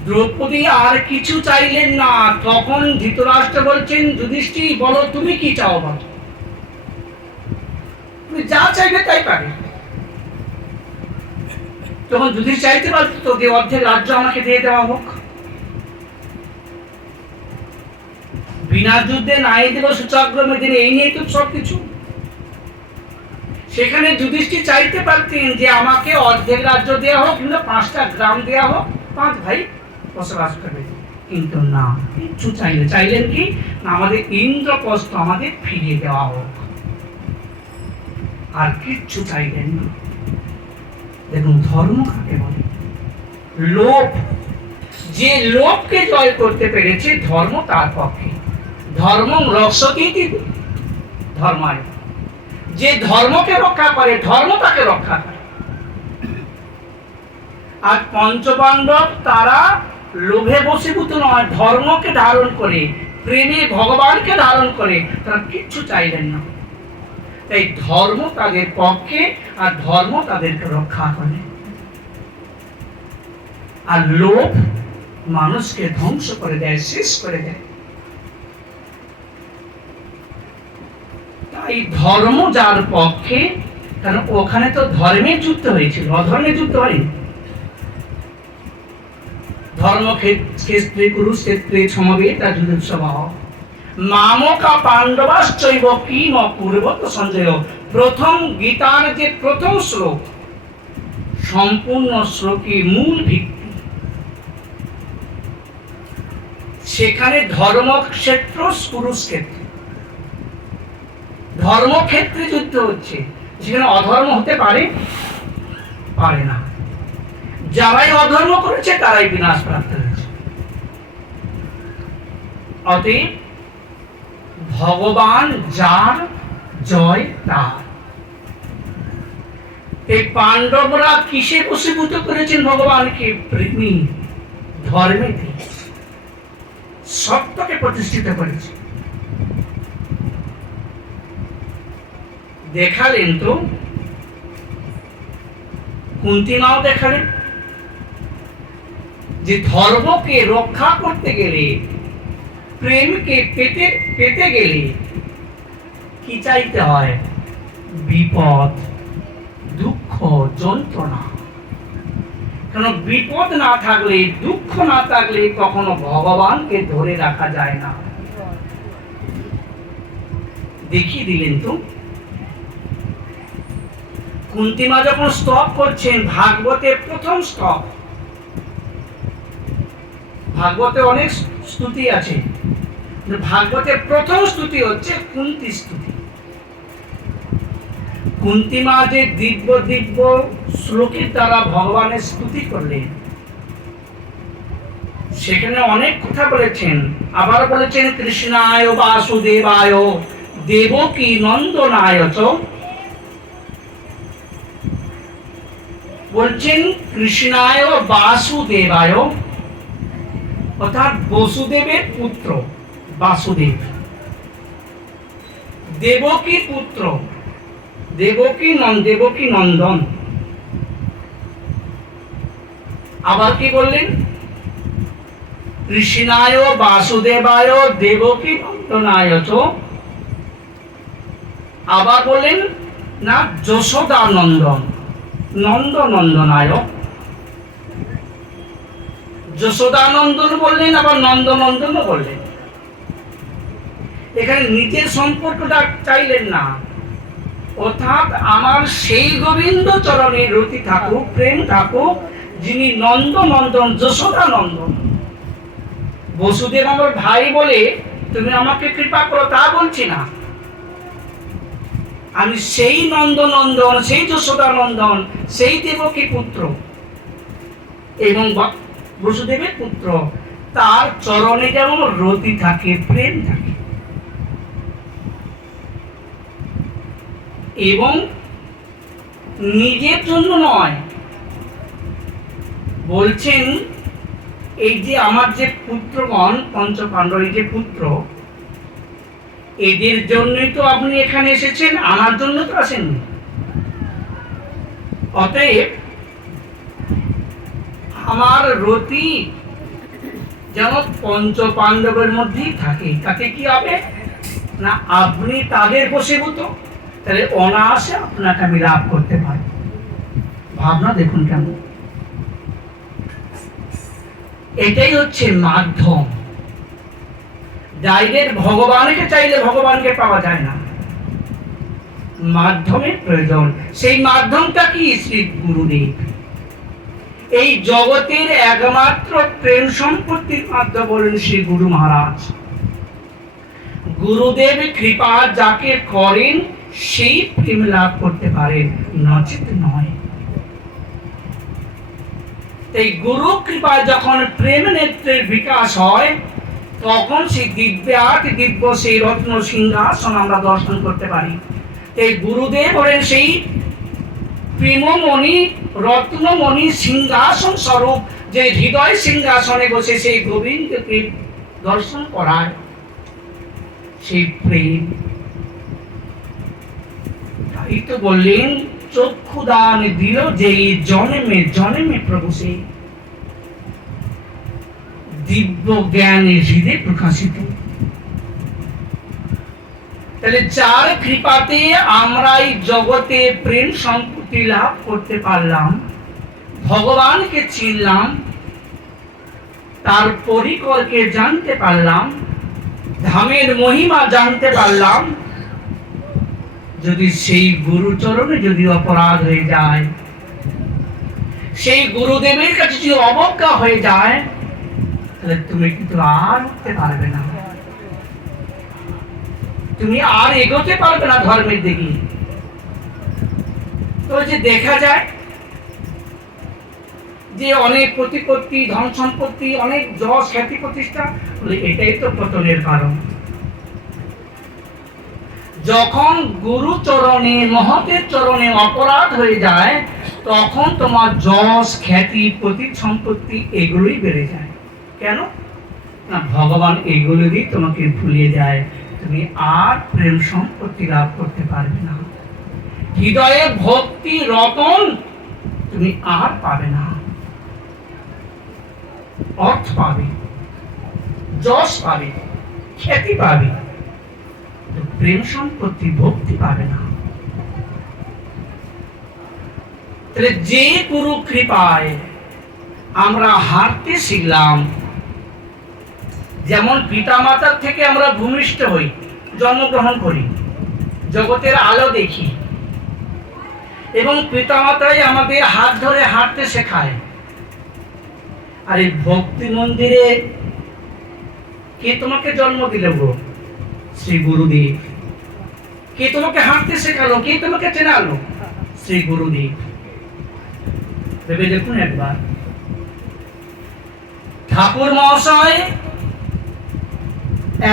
দ্রৌপদী আর কিছু চাইলেন না। তখন ধৃতরাষ্ট্র বলছেন, যুধিষ্ঠির বলো তুমি কি চাও বলো, তুমি যা চাইবে তাই পাবে। তখন যুধিষ্ঠির চাইতে পারতো যে অর্ধেক রাজ্য আমাকে দিয়ে দেওয়া হোক, বিনা যুদ্ধে নাই দেব সূচক্রমে দিনে, এই নিয়ে তো সবকিছু। সেখানে যুধিষ্ঠির চাইতে পারতেন যে আমাকে অর্ধেক রাজ্য দেওয়া হোক, কিন্তু 5টা গ্রাম দেওয়া হোক, 5 ভাই বসবাস করবে, কিন্তু না, কিচ্ছু চাইলেন। চাইলেন কি না, আমাদের ইন্দ্রপ্রস্থ আমাদের ফিরিয়ে দেওয়া হোক, আর কিচ্ছু চাইলেন না। দেখুন ধর্ম কাকে বলে? লোভ। যে লোভকে জয় করতে পেরেছে, ধর্ম তার পক্ষে। ধর্ম রক্ষতি ধর্মায়, যে ধর্মকে রক্ষা করে, ধর্ম তাকে রক্ষা করে। আর পঞ্চপাণ্ডব তারা লোভে বশীভূত নয়, ধর্মকে ধারণ করে, প্রেমে ভগবানকে ধারণ করে, তারা কিচ্ছু চাইলেন না। তাই ধর্ম তাদের পক্ষে, আর ধর্ম তাদেরকে রক্ষা করে। আর লোভ মানুষকে ধ্বংস করে দেয়, শেষ করে দেয়। তাই ধর্ম যার পক্ষে, কারণ ওখানে তো ধর্মের যুদ্ধ হয়েছিল, অধর্মের যুদ্ধ হয়নি। ধর্মক্ষেত্রে কুরুক্ষেত্রে সমবেত যুদ্ধোৎসব মামকা পাণ্ডবাশ্চৈব কিম কুর্বত সঞ্জয়। প্রথম গীতার যে প্রথম শ্লোক, সম্পূর্ণ শ্লোকই মূল ভিত্তি। সেখানে ধর্মক্ষেত্র কুরুক্ষেত্র, ধর্মক্ষেত্রে যুদ্ধ হচ্ছে, সেখানে অধর্ম হতে পারে পারে না। যারাই অধর্ম করেছে তারাই বিনাশ প্রাপ্ত হয়েছে। অতএব ভগবান যার, জয় তার। এই পাণ্ডবরা কিসে বশীভূত করেছেন ভগবানকে? প্রেমী, ধর্মেতে, সত্যকে প্রতিষ্ঠিত করেছে। দেখালেন তো, কুন্তিমাও দেখালেন যে ধর্মকে রক্ষা করতে গেলে, প্রেমকে পেতে গেলে কি চাইতে হয়? বিপদ, দুঃখ, যন্ত্রণা। কারণ বিপদ না থাকলে, দুঃখ না থাকলে কখনো ভগবানকে ধরে রাখা যায় না। দেখিয়ে দিলেন তো, কুন্তিমা যখন স্তব করছেন, ভাগবতের প্রথম স্তব। ভাগবতে অনেক স্তুতি আছে, ভাগবতের প্রথম স্তুতি হচ্ছে কুন্তি স্তুতি। কুন্তিমা যে দিব্য দিব্য শ্লোকের দ্বারা ভগবানের স্তুতি করলেন, সেখানে অনেক কথা বলেছেন। আবার বলেছেন কৃষ্ণায় বাসুদেবায় দেবকী নন্দনায় চ। বলছেন কৃষ্ণায় বাসুদেবায়, অর্থাৎ বসুদেবের পুত্র বাসুদেব, দেবকী পুত্র, দেবকী নন্দন। আবার কি বললেন? কৃষ্ণায় বাসুদেবায় দেবকী নন্দনায় চ। আবার বললেন না যশোদানন্দন, নন্দনন্দনায়। যশোদানন্দন বললেন, আবার নন্দনন্দন বললেন। এখানে নিজের সম্পর্কটা চাইলেন না, অর্থাৎ আমার সেই গোবিন্দ চরণে রতি থাকুক, প্রেম থাকুক, যিনি নন্দনন্দন, যশোদানন্দন। বসুদেব আমার ভাই বলে তুমি আমাকে কৃপা করো তা বলছি না, আমি সেই নন্দনন্দন, সেই যশোদানন্দন, সেই দেবকী পুত্র এবং বসুদেবের পুত্র, তার চরণে যেমন রতি থাকে, প্রেম থাকে। এবং নিজের জন্য নয়, বলছেন এই যে আমার যে পুত্রগণ পঞ্চপাণ্ডব, এই যে পুত্র, এদের জন্যই তো আপনি এখানে এসেছেন, আমার জন্য তো আসেননি। অতএব আমার রতি যেন পঞ্চপাণ্ডবের মধ্যেই থাকে। তাতে কি হবে না, আপনি তাদের বশীভূত, তাহলে অনায়াসে আপনাকে আমি লাভ করতে পারি। ভাবনা দেখুন কেমন। এটাই হচ্ছে মাধ্যম। ডাইরেক্ট ভগবানকে চাইলে ভগবানকে পাওয়া যায় না, মাধ্যমের প্রয়োজন। সেই মাধ্যমটা কি? শ্রী গুরুদেব। এই জগতের একমাত্র প্রেম সম্পত্তির মাধ্যম বলেন শ্রী গুরু মহারাজ। গুরুদেব কৃপা যাকে করেন সেই প্রেম লাভ করতে পারেন, নচেত নয়। এই গুরু কৃপায় যখন প্রেম নেত্রের বিকাশ হয়, তখন সেই দিব্য সেই রত্ন সিংহাসন আমরা দর্শন করতে পারি। এই গুরুদেব হলেন সেই প্রেমমণি, রত্নমণি, সিংহাসন স্বরূপ, যে হৃদয় সিংহাসনে বসে সেই গোবিন্দকে দর্শন করায়, সেই প্রেম। তাই তো বললেন চক্ষুদান দিল যেই জন্মে জন্মে প্রভু সেই দিব্য জ্ঞানে হৃদয় প্রকাশিত। তাহলে যার কৃপাতে আমরা এই জগতে প্রেম সম্পত্তি লাভ করতে পারলাম, ভগবানকে চিনলাম, তার পরিকরকে জানতে পারলাম, ধামের মহিমা জানতে পারলাম, যদি সেই গুরুচরণে যদি অপরাধ হয়ে যায়, সেই গুরুদেবের কাছে যদি অবজ্ঞা হয়ে যায়, তাহলে তুমি কিন্তু আর উঠতে পারবে না, তুমি আর এগোতে পারবে না ধর্মের দিকে। তো যে দেখা যায় যে অনেক প্রতিপত্তি, ধন সম্পত্তি, অনেক যশ খ্যাতি প্রতিষ্ঠা, এটাই তো পতনের কারণ। যখন গুরু চরণে, মহতের চরণে অপরাধ হয়ে যায়, তখন তোমার যশ খ্যাতি প্রতি সম্পত্তি এগুলোই বেড়ে যায়। কেন না, ভগবান এগুলোরই তোমাকে ভুলিয়ে যায়, তুমি আর প্রেম সম্পত্তি লাভ করতে পারবে না, হৃদয়ে ভক্তি রতন তুমি আর পাবে না। অর্থ পাবে, যশ পাবে, খ্যাতি পাবে, প্রেম সম্পত্তি ভক্তি পাবে না। তাহলে যে গুরু কৃপায় আমরা হাঁটতে শিখলাম, যেমন পিতা মাতার থেকে আমরা ভূমিষ্ঠ হই, জন্মগ্রহণ করি, জগতের আলো দেখি, এবং পিতা মাতাই আমাদের হাত ধরে হাঁটতে শেখায়। আর এই ভক্তি মন্দিরে কে তোমাকে জন্ম দিল গো? শ্রী গুরুদেব। কে তোমাকে হাঁটতে শেখালো? কে তোমাকে চেনালো? শ্রী গুরুদেব। ভেবে দেখুন একবার, ঠাকুর মহাশয়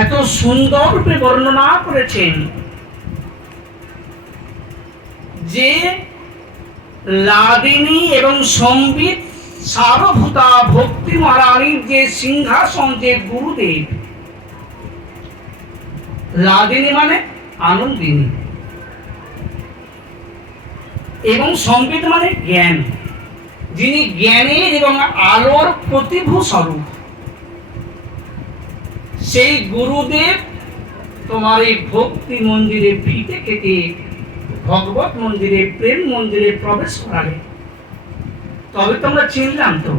এত সুন্দর রূপে বর্ণনা করেছেন যে লাদিনী এবং সম্বিত সারভূতা ভক্তি মহারানীর যে সিংহাসন, যে গুরুদেব, লাদিনী মানে আনন্দিনী, এবং সম্বিত মানে জ্ঞান, যিনি জ্ঞানের এবং আলোর প্রতিভূ স্বরূপ, সেই গুরুদেব তোমার এই ভক্তি মন্দিরে ফিতে কেটে ভগবত মন্দিরে, প্রেম মন্দিরে প্রবেশ করালে, তবে তোমরা চিনলাম তো।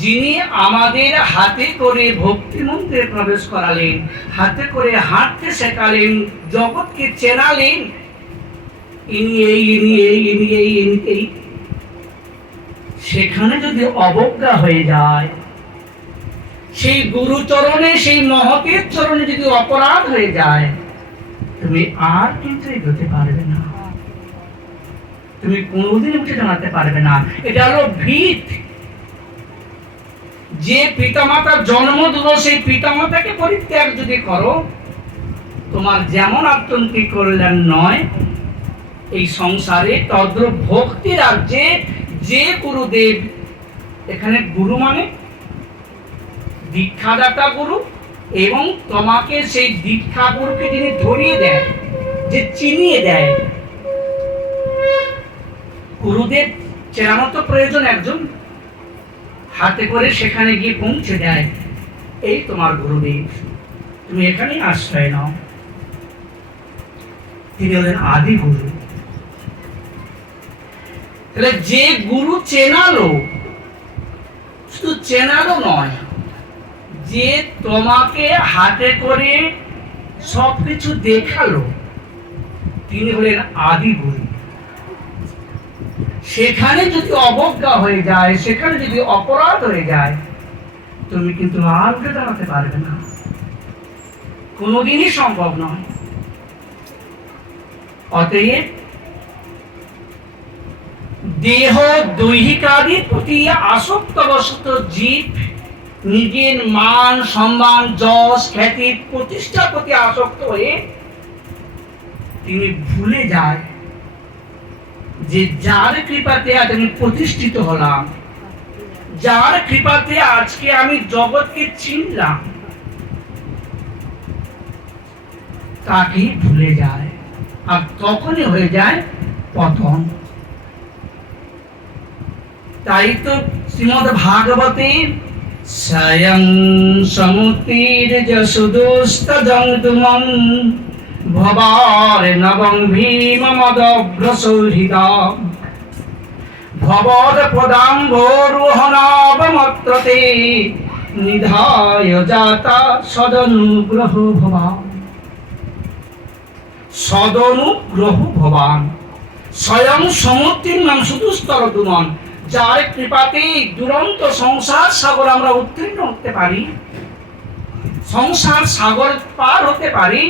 যিনি আমাদের হাতে করে ভক্তি মন্দিরে প্রবেশ করালেন, হাতে করে হাঁটতে শেখালেন, জগৎকে চেনালেন, ইনি এই, ইনি এই, ইনি এই, ইনি এই, সেখানে যদি অবজ্ঞা হয়ে যায়, সেই গুরুচরণে, সেই মহতের চরণে যদি অপরাধ হয়ে যায়, তুমি আর কিন্তু এগোতে পারবে না, তুমি কোনোদিন উঠে দাঁড়াতে পারবে না। এটা হলো ভিত। যে পিতামাতার জন্ম দিল, সেই পিতামাতাকে পরিত্যাগ যদি করো, তোমার যেমন আত্যন্তিক কল্যাণ নয় এই সংসারে, তদ্রূপ ভক্তি রাজ্যে যে গুরুদেব, এখানে গুরু মানে দীক্ষাদাতা গুরু, এবং তোমাকে সেই দীক্ষা গুরুকে যিনি ধরিয়ে দেয়, যে চিনিয়ে দেয়, গুরুদেব চেনানো তো প্রয়োজন, একজন হাতে করে সেখানে গিয়ে পৌঁছে দেয়, এই তোমার গুরুদেব, তুমি এখানেই আশ্রয় নাও। তিনি হলেন আদি গুরু। তাহলে যে গুরু চেনালো, শুধু চেনালো নয়, যে তোমাকে হাতে করে সবকিছু দেখালো, তিনি হলেন আদি গুরু। সেখানে যদি অবজ্ঞা হয়ে যায়, সেখানে যদি অপরাধ হয়ে যায়, তুমি কিন্তু আর উঠে দাঁড়াতে পারবে না, কোনোদিনই সম্ভব নয়। অতএব দেহ দৈহিকাদির প্রতি আসক্তবশত জীব নিজের মান সম্মান, যশ খ্যাতি প্রতিষ্ঠার প্রতি আসক্ত হয়ে তিনি ভুলে যায় যে যার কৃপাতে আজ আমি প্রতিষ্ঠিত হলাম, যার কৃপাতে আজকে আমি জগৎকে চিনলাম, তাকেই ভুলে যায়, আর তখনই হয়ে যায় পতন। তাই তো শ্রীমদ্ ভাগবতে স্বয়ং সমুতির্যসুদুস্তজন্তুমং ভবার নবং ভীমমদগ্রসৌহৃদম ভবদ পদাম্ভোরোহণাবমত্রতে নিধায় জাতা সদনুগ্রহ ভবান। সদনুগ্রহ ভবান স্বয়ং সমুদ্রীর্ণং সুদুস্তরতুমন, যার কৃপাতে দুরন্ত সংসার সাগর আমরা উত্তীর্ণ হতে পারি, সংসার সাগর পার হতে পারি।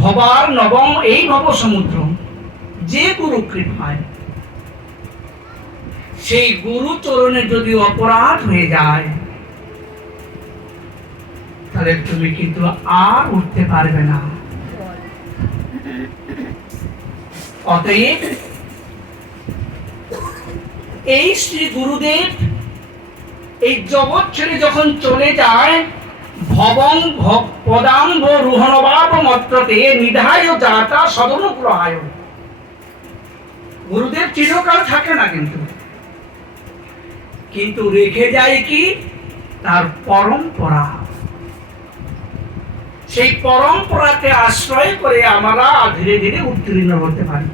ভবার নবম, এই ভব সমুদ্র যে গুরু কৃপায়, সেই গুরু চরণে যদি অপরাধ হয়ে যায় তাহলে তুমি কিন্তু আর উঠতে পারবে না। অতএব এই শ্রী গুরুদেব এই জগৎ ছেড়ে যখন চলে যায়, ভবং পদাম্ভ রুহণবাব মত্রতে নিধায় যাতা সদনুগ্রহায়। গুরুদেব চিরকাল থাকে না, কিন্তু রেখে যায় কি তার পরম্পরা। সেই পরম্পরাকে আশ্রয় করে আমরা ধীরে ধীরে উত্তীর্ণ হতে পারি।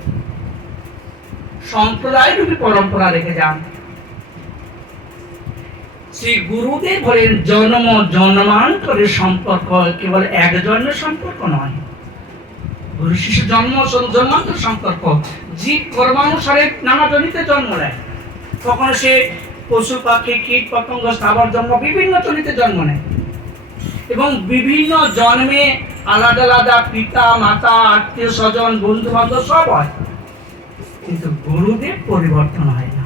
সম্প্রদায় রূপী পরম্পরা রেখে যান। শ্রী গুরুদেব বলেন জন্ম জন্মান্তরের সম্পর্ক কেবল এক জন্মের সম্পর্ক নয়, গুরু শিশু জন্ম জন্মান্তর সম্পর্ক। জীব কর্মানুসারে নানা জনিতে জন্ম নেয়, তখন সে পশু পাখি কীট পতঙ্গ স্থাবর জন্ম বিভিন্ন জনিতে জন্ম নেয়, এবং বিভিন্ন জন্মে আলাদা আলাদা পিতা মাতা আত্মীয় স্বজন বন্ধু বান্ধব সব হয়, কিন্তু গুরুদেব পরিবর্তন হয় না।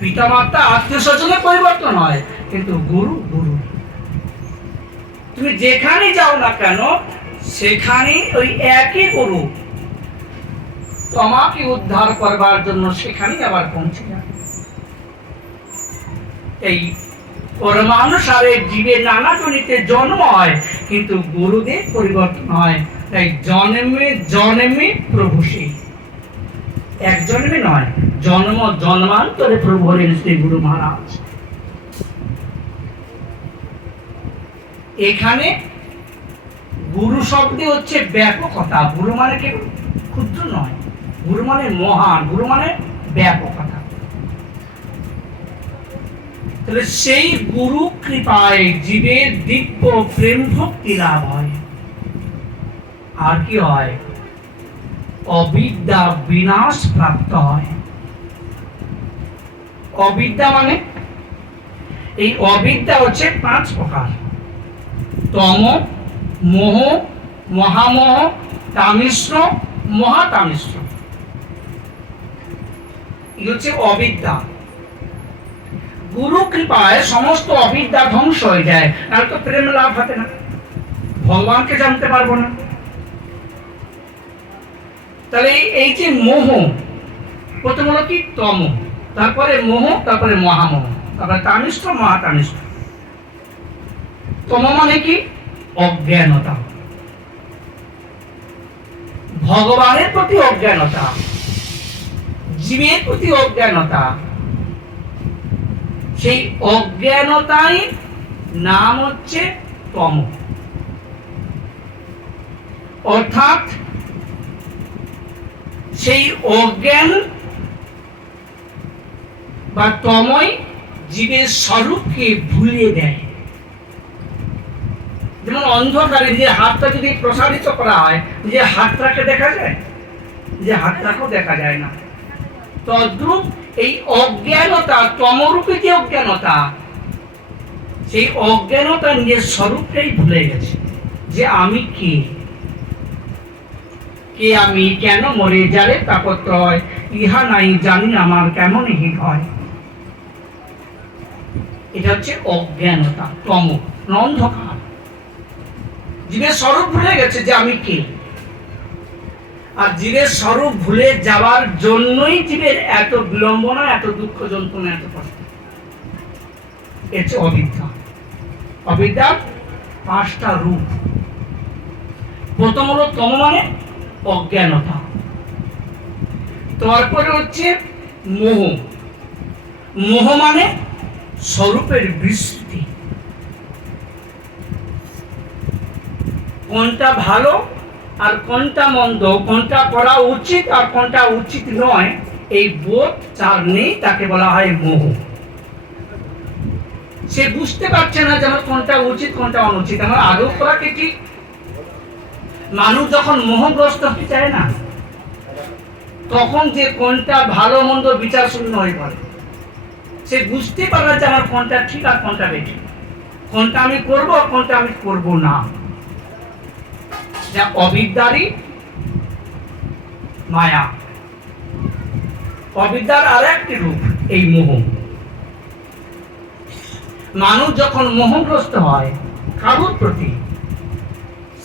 পিতা মাতা আত্মীয় স্বজনের পরিবর্তন হয়, কিন্তু গুরু গুরু। তুমি যেখানে যাও না কেন সেখানে ওই একই গুরু তোমাকে উদ্ধার করবার জন্য সেখানেই আবার পৌঁছে যাবে। এই পরমানুসারে জীবের নানা জনিতে জন্ম হয়, কিন্তু গুরুদেব পরিবর্তন হয়। তাই জন্মে জন্মে প্রভু সেই, এক জন্মে নয়, জন্ম জন্মান্তরে প্রভু হলেন শ্রী গুরু মহারাজ। এখানে গুরু শব্দে হচ্ছে ব্যাপকতা। গুরু মানে কেবল ক্ষুদ্র নয়, গুরু মানে মহান, গুরু মানে ব্যাপকতা। তাহলে সেই গুরু কৃপায় জীবের দিব্য প্রেম ভক্তি লাভ হয়। আর কি হয়? অবিদ্যা বিনাশ প্রাপ্ত হয়। অবিদ্যা মানে এই অবিদ্যা হচ্ছে 5 প্রকার: তম, মোহ, মহামোহ, তামিশ্র, মহাতামিশ্র। এই হচ্ছে অবিদ্যা। গুরু কৃপায় সমস্ত অবিদ্যা ধ্বংস হয়ে যায়, নাহলে তো প্রেম লাভ হবে না, ভগবানকে জানতে পারবো না। তাহলে এই যে মোহ, প্রথম হলো কি তম, তারপরে মোহ, তারপরে মহামোহ, তারপরে তামিশ্র, মহাতামিশ্র। তম মানে কি? অজ্ঞানতা, ভগবানের প্রতি অজ্ঞানতা, জীবের প্রতি অজ্ঞানতা। সেই অজ্ঞানতাই নাম হচ্ছে তম। অর্থাৎ সেই অজ্ঞান বা তমই জীবের স্বরূপকে ভুলিয়ে দেয়। যেমন অন্ধকারে নিজের হাতটা যদি প্রসারিত করা হয়, নিজের হাতটাকে দেখা যায়, যে হাতটাকেও দেখা যায় না। তদ্রূপ এই অজ্ঞানতা, তমরূপী যে অজ্ঞানতা, সেই অজ্ঞানতা নিজের স্বরূপটাই ভুলে গেছে, যে আমি কে, কে আমি, কেন মরে যারে তাপত্রয়, ইহা নাই জানি আমার কেমন হিত হয়। এটা হচ্ছে অজ্ঞানতা, তম, অন্ধকার। জীবের স্বরূপ ভুলে গেছে যে আমি কে। আর জীবের স্বরূপ ভুলে যাওয়ার জন্যই জীবের এত বিড়ম্বনা, এত দুঃখ যন্ত্রণা, এত কষ্ট। এর হচ্ছে অবিদ্যা। অবিদ্যার 5টা রূপ। প্রথম হলো তম মানে অজ্ঞানতা, তারপরে হচ্ছে মোহ, মোহ মানে স্বরূপের বিস্মৃতি। কোনটা ভালো আর কোনটা মন্দ, কোনটা করা উচিত আর কোনটা উচিত নয়, এই বোধ যার নেই তাকে বলা হয় মোহ। সে বুঝতে পারছে না যে আমার কোনটা উচিত কোনটা অনুচিত, আমার আদৌ করা কি ঠিক। মানুষ যখন মোহগ্রস্ত হতে চায় না, তখন যে কোনটা ভালো মন্দ বিচার শূন্য হয়ে পড়ে। সে বুঝতে পারে না যে আমার কোনটা ঠিক আর কোনটা বেঠিক, কোনটা আমি করব কোনটা আমি করব না। যা অবিদ্যারই মায়া, অবিদ্যার আর একটি রূপ এই মোহ। মানুষ যখন মোহগ্রস্ত হয়, কারোর প্রতি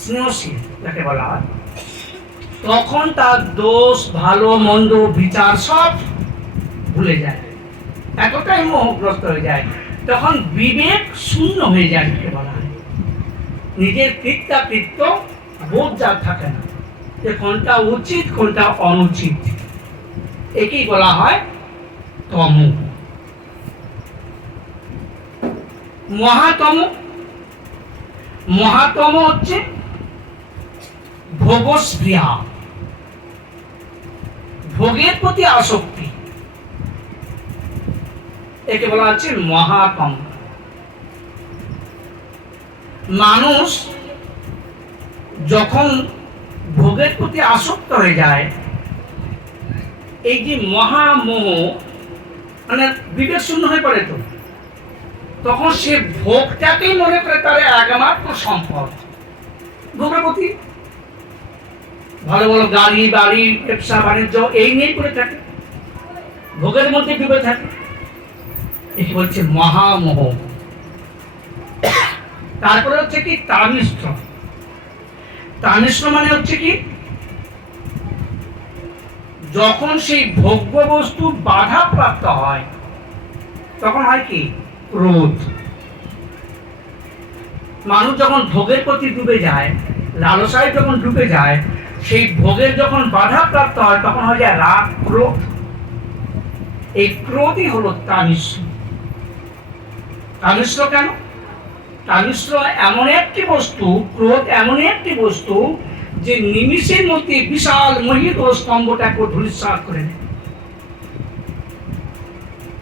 স্নেহশীল যাকে বলা হয়, তখন তার দোষ ভালো মন্দ বিচার সব ভুলে যায়, এতটাই মোহগ্রস্ত হয়ে যায়। তখন বিবেক শূন্য হয়ে যায় যাকে বলা হয়। নিজের কৃত্যাকৃত্য বোধ যার থাকে না, যে কোনটা উচিত কোনটা অনুচিত, একেই বলা হয় তম। মহাতম, মহাতম হচ্ছে ভোগস্পৃহা, ভোগের প্রতি আসক্তি, একে বলা হচ্ছে মহাতম। মানুষ যখন ভোগের প্রতি আসক্ত হয়ে যায়, এই যে মহামোহ মানে বিবেক শূন্য হয়ে পড়ে, তো তখন সে ভোগটাকেই মনে করে তার একমাত্র সম্পদ। ভোগের প্রতি ভালো ভালো গাড়ি বাড়ি ব্যবসা বাণিজ্য এই নিয়েই করে থাকে, ভোগের মধ্যে ডুবে থাকে, একে বলছে মহামোহ। তারপরে হচ্ছে কি তামিষ্ট। তামিষ্ট মানে হচ্ছে কি, যখন সেই ভোগ্য বস্তু বাধা প্রাপ্ত হয়, তখন হয় কি ক্রোধ। মানুষ যখন ভোগের প্রতি ডুবে যায়, লালসায় যখন ডুবে যায়, সেই ভোগের যখন বাধা প্রাপ্ত হয়, তখন হয় যায় রাগ ক্রোধ। এই ক্রোধই হলো তামিষ্ট। তামিষ্ট কেন? তামিষ্ট এমন একটি বস্তু, ক্রোধ এমন একটি বস্তু যে নিমিষের মধ্যে বিশাল মহিত স্তম্ভটাকে ধূলিসাৎ করে দেয়।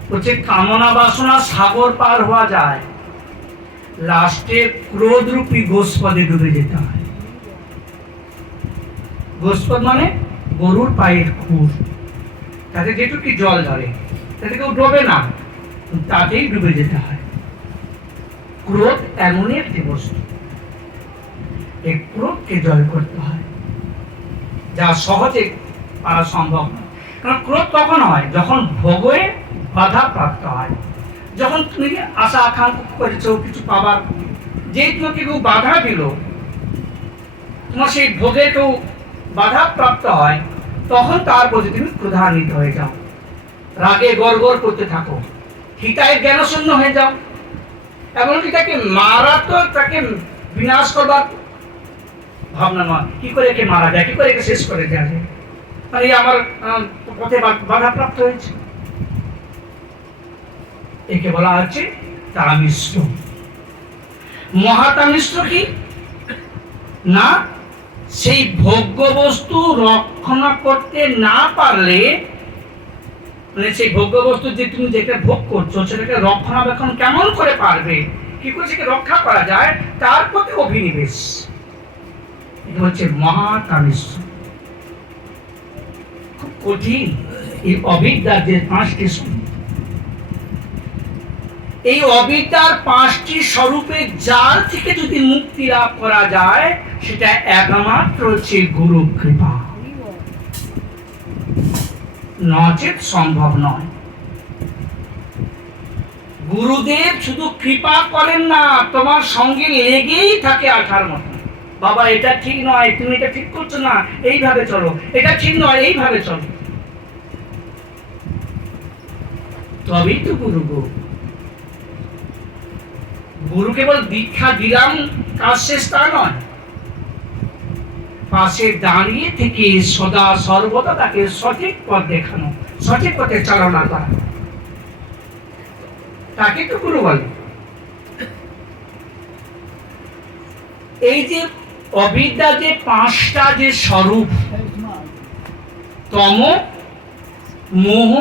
বলছে কামনা বাসনা সাগর পার হওয়া যায়, লাস্টে ক্রোধ রূপী গোস্পদে ডুবে যেতে হয়। গোস্পদ মানে গরুর পায়ের খুর, তাতে যেটুকু জল ধরে, তাতে কেউ ডোবে না, তাতেই ডুবে যেতে হয়। ক্রোধ এমনই একটি বস্তু, এই ক্রোধকে জয় করতে হয়, যা সহজে পারা সম্ভব নয়। কারণ ক্রোধ তখন হয় যখন ভোগে বাধা প্রাপ্ত হয়, যখন তুমি আশা আকাঙ্ক্ষা করেছো কিছু পাবার, যেই তোমাকে কেউ বাধা দিল, তোমার সেই ভোগে কেউ বাধা প্রাপ্ত হয়, তখন তার প্রতি তুমি ক্রোধান্বিত হয়ে যাও, রাগে গড়গড় করতে থাকো, হিতায় জ্ঞানশূন্য হয়ে যাও, এমনকি তাকে মারা, তো তাকে বিনাশ করবার ভাবনা নয়, কি করে একে মারা যায়, কি করে একে শেষ করে দেওয়া যায়, মানে আমার পথে বাধাপ্রাপ্ত হয়েছে, একে বলা হচ্ছে তামিষ্ট। মহাতামিষ্ট কি না, সেই ভোগ্য বস্তু রক্ষণা করতে না পারলে, মানে সেই ভোগ্য বস্তু যে তুমি যেটা ভোগ করছো সেটাকে রক্ষণাবেক্ষণ কেমন করে পারবে, কি করে সেকে রক্ষা করা যায়, তার প্রতি অভিনিবেশ, এটা হচ্ছে মহাতামিষ্ট। খুব কঠিন এই অবিদ্যার যে 5টি স্বরূপ, এই অবিদ্যার 5টি স্বরূপের জাল থেকে যদি মুক্তি লাভ করা যায়, সেটা একমাত্র হচ্ছে গুরু কৃপা, নচেত সম্ভব নয়। গুরুদেব শুধু কৃপা করেন না, তোমার সঙ্গে লেগেই থাকে আঠার মতো, বাবা এটা ঠিক নয়, তুমি এটা ঠিক করছো না, এইভাবে চলো, এটা ঠিক নয়, এইভাবে চলো, তবেই তো গুরু। গুরু কেবল দীক্ষা দিলাম কাজ শেষ তা নয়, পাশে দাঁড়িয়ে থেকে সদা সর্বদা তাকে সঠিক পথ দেখানো, সঠিক পথে চালনা করা, তাকে তো গুরু বলে। এই যে অবিদ্যা যে পাঁচটা যে স্বরূপ, তম, মোহ,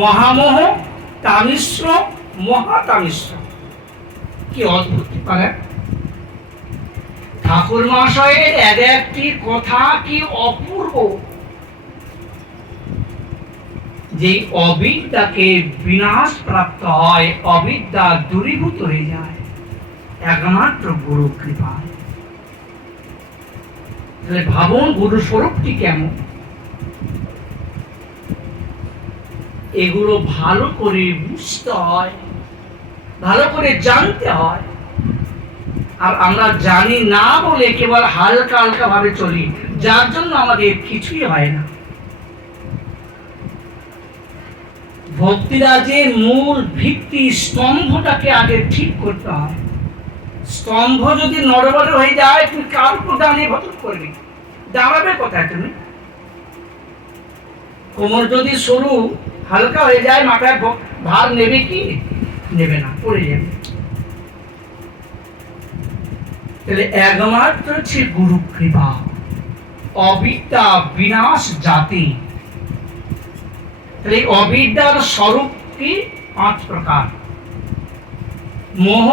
মহামোহ, তামিশ্র, মহাতামিশ্র, কি অদ্ভুত পারে। ঠাকুর মহাশয়ের এক একটি কথা কি অপূর্ব। যে অবিদ্যাকে বিনাশ প্রাপ্ত হয়, অবিদ্যা দূরীভূত হয়ে যায় একমাত্র গুরু কৃপা। তাহলে ভাবুন গুরু স্বরূপটি কেমন। এগুলো ভালো করে বুঝতে হয়, ভালো করে জানতে হয়। আর আমরা জানি না বলে কেবল হালকা হালকা ভাবে চলি, যার জন্য আমাদের কিছুই হয় না। ভক্তিরাজের মূল ভিত্তি স্তম্ভটাকে আগে ঠিক করতে হয়। স্তম্ভ যদি নড়বড়ে হয়ে যায়, তুমি কার উপর দাঁড়িয়ে ভজন করবে? দাঁড়াবে কোথায় তুমি? কোমর যদি সরু হালকা হয়ে যায়, মাথায় ভার নেবে কি? নেবে না, পড়ে যাবে। তাহলে একমাত্র হচ্ছে গুরু কৃপা। অবিদ্যা বিনাশ জাতি। তাহলে অবিদ্যার স্বরূপ কি? 5 প্রকার। মোহ,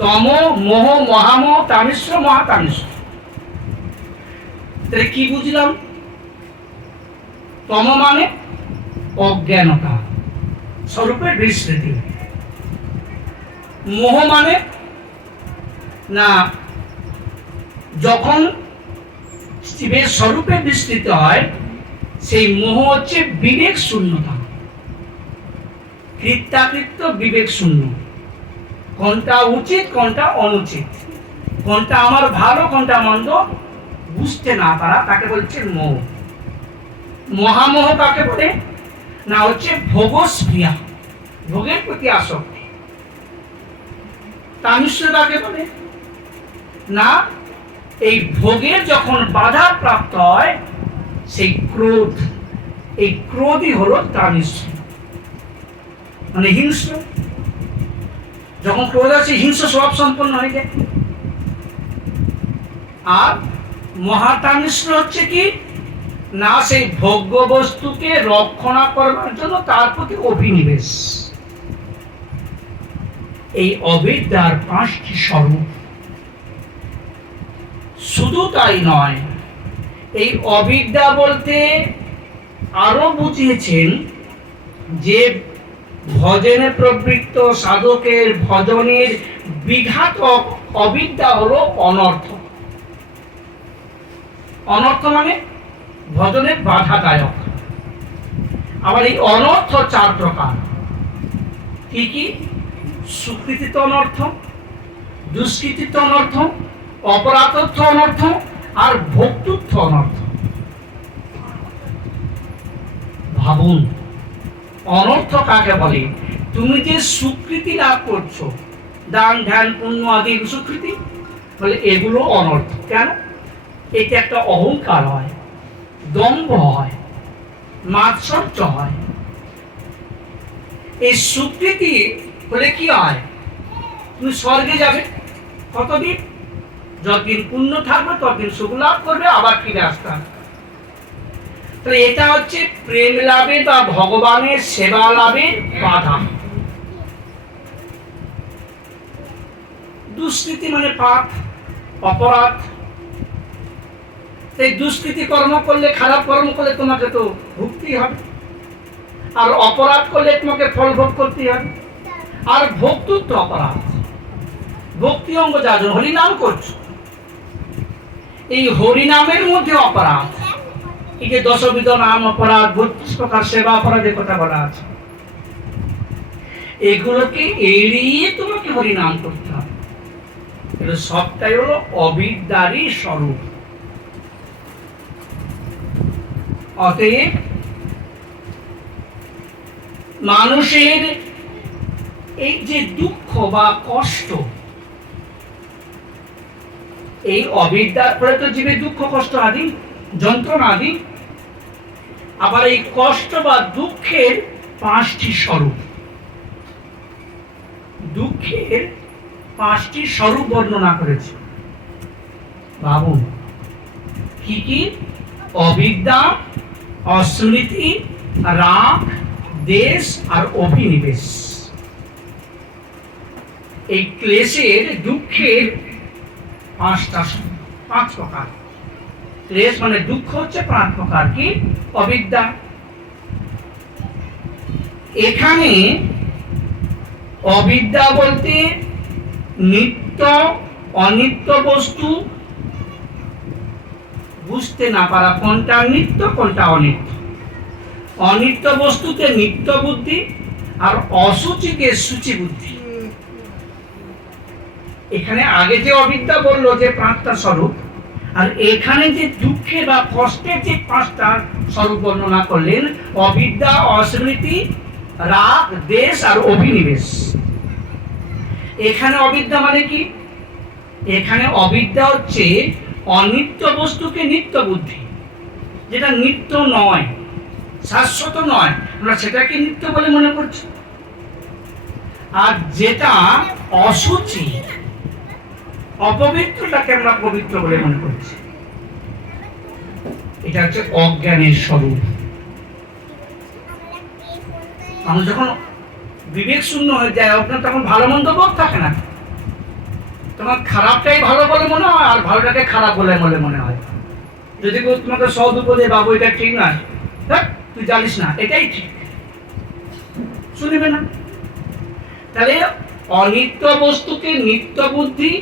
তম, মোহ, মহামোহ, তামিশ্র, মহাতামিশ্র। তাহলে কি বুঝলাম? তম মানে অজ্ঞানতা, স্বরূপের বিস্মৃতি। মোহ মানে না, যখন শিবের স্বরূপে বিস্তৃত হয়, সেই মোহ হচ্ছে বিবেক শূন্যতা। কৃত্যাকৃত্য বিবেক শূন্য, কোনটা উচিত কোনটা অনুচিত, কোনটা আমার ভালো কোনটা মন্দ বুঝতে না পারা, তাকে বলছে মোহ। মহামোহ কাকে বলে? না হচ্ছে ভোগস্প্রিয়া, ভোগের প্রতি আসক্তি। তামিশ্র কাকে বলে? না, এই ভোগের যখন বাধা প্রাপ্ত হয়, সেই ক্রোধ, এই ক্রোধই হলো তামিশ্র, মানে হিংস্র। যখন ক্রোধ আছে, হিংস্র স্বভাব সম্পন্ন হয়ে যায়। আর মহাতামিশ্র হচ্ছে কি? না, সেই ভোগ্য বস্তুকে রক্ষণা করবার জন্য তার প্রতি অভিনিবেশ। এই অবিদ্যার 5টি স্বরূপ। শুধু তাই নয়, এই অবিদ্যা বলতে আরো বুঝিয়েছেন যে ভজনে প্রবৃত্ত সাধকের ভজনের বিঘাতক অবিদ্যা হলো অনর্থ। অনর্থ মানে ভজনের বাধাদায়ক। আবার এই অনর্থ 4 প্রকার। কি কি? সুকৃতিত অনর্থ, দুষ্কৃতিত অনর্থ, অপরাধত্ব অনর্থ, আর ভোক্তৃত্ব অনর্থ। ভাবুন, অনর্থ কাকে বলে? তুমি যে সুকৃতি লাভ করছো, দান ধ্যান পুণ্য আদি সুকৃতি, বলে এগুলো অনর্থ। কেন? এটা একটা অহংকার হয়, দম্ভ হয়, মাৎসর্য হয়। এই সুকৃতি হলে কি হয়? তুমি স্বর্গে যাবে। কতদিন? যতদিন পুণ্য থাকবে ততদিন সুখ লাভ করবে, আবার ফিরে আসতে হবে। তাহলে এটা হচ্ছে প্রেম লাভে বা ভগবানের সেবা লাভের বাধা। দুষ্কৃতি মানে পাপ, অপরাধ। এই দুষ্কৃতি কর্ম করলে, খারাপ কর্ম করলে তোমাকে তো ভুগতেই হবে, আর অপরাধ করলে তোমাকে ফল ভোগ করতেই হবে। আর ভোক্তৃত্ব অপরাধ, ভক্তি অঙ্গ যাজন, হরিনাম করছো, এই হরিনামের মধ্যে অপরাধ। এই যে 10বিধ নাম অপরাধ, 32 প্রকার সেবা অপরাধের কথা বলা আছে, এগুলোকে এড়িয়ে তোমাকে হরিনাম করতে হবে। এগুলো সবটাই হলো অবিদ্যারই স্বরূপ। অতএব মানুষের এই যে দুঃখ বা কষ্ট, এই অবিদ্যার ফলে তো জীবের দুঃখ কষ্ট আদি, যন্ত্রণা আদি। আবার এই কষ্ট বা দুঃখের 5টি স্বরূপ, দুঃখের 5টি স্বরূপ বর্ণনা করেছে। ভাবুন কি কি? অবিদ্যা, অস্মৃতি, রাগ, দেশ আর অভিনিবেশ। এই ক্লেশের, দুঃখের 5 প্রকার। ক্লেশ মানে দুঃখ হচ্ছে 5 প্রকার। কি? অবিদ্যা। এখানে অবিদ্যা বলতে নিত্য অনিত্য বস্তু বুঝতে না পারা, কোনটা নিত্য কোনটা অনিত্য। অনিত্য বস্তুতে নিত্য বুদ্ধি আর অসুচিতে সূচি বুদ্ধি। এখানে আগে যে অবিদ্যা বললো যে 5টা স্বরূপ, আর এখানে যে দুঃখে বা কষ্টের যে 5টা স্বরূপ বর্ণনা করলেন, অবিদ্যা, অস্মৃতি, রাগ, দেশ আর অভিনিবেশ। এখানে অবিদ্যা মানে কি? এখানে অবিদ্যা হচ্ছে অনিত্য বস্তুকে নিত্য বুদ্ধি, যেটা নিত্য নয়, শাশ্বত নয়, আমরা সেটাকে নিত্য বলে মনে করছি। আর যেটা অসুচি, অপবিত্রটাকে আমরা পবিত্র বলে মনে করছি। এটা হচ্ছে অজ্ঞানের স্বরূপ। আমরা যখন বিবেক শূন্য হয়ে যায়, অজ্ঞান, তখন ভালো মন্দ বোধ থাকে না, তখন খারাপটাই ভালো বলে মনে হয় আর ভালোটাকে খারাপ বলে মনে হয়। যদি কেউ তোমাকে সদুপদে, বাবু এটা ঠিক না, তুই জানিস না, এটাই ঠিক, শুনবে না। তাহলে অনিত্য বস্তুকে নিত্য বুদ্ধি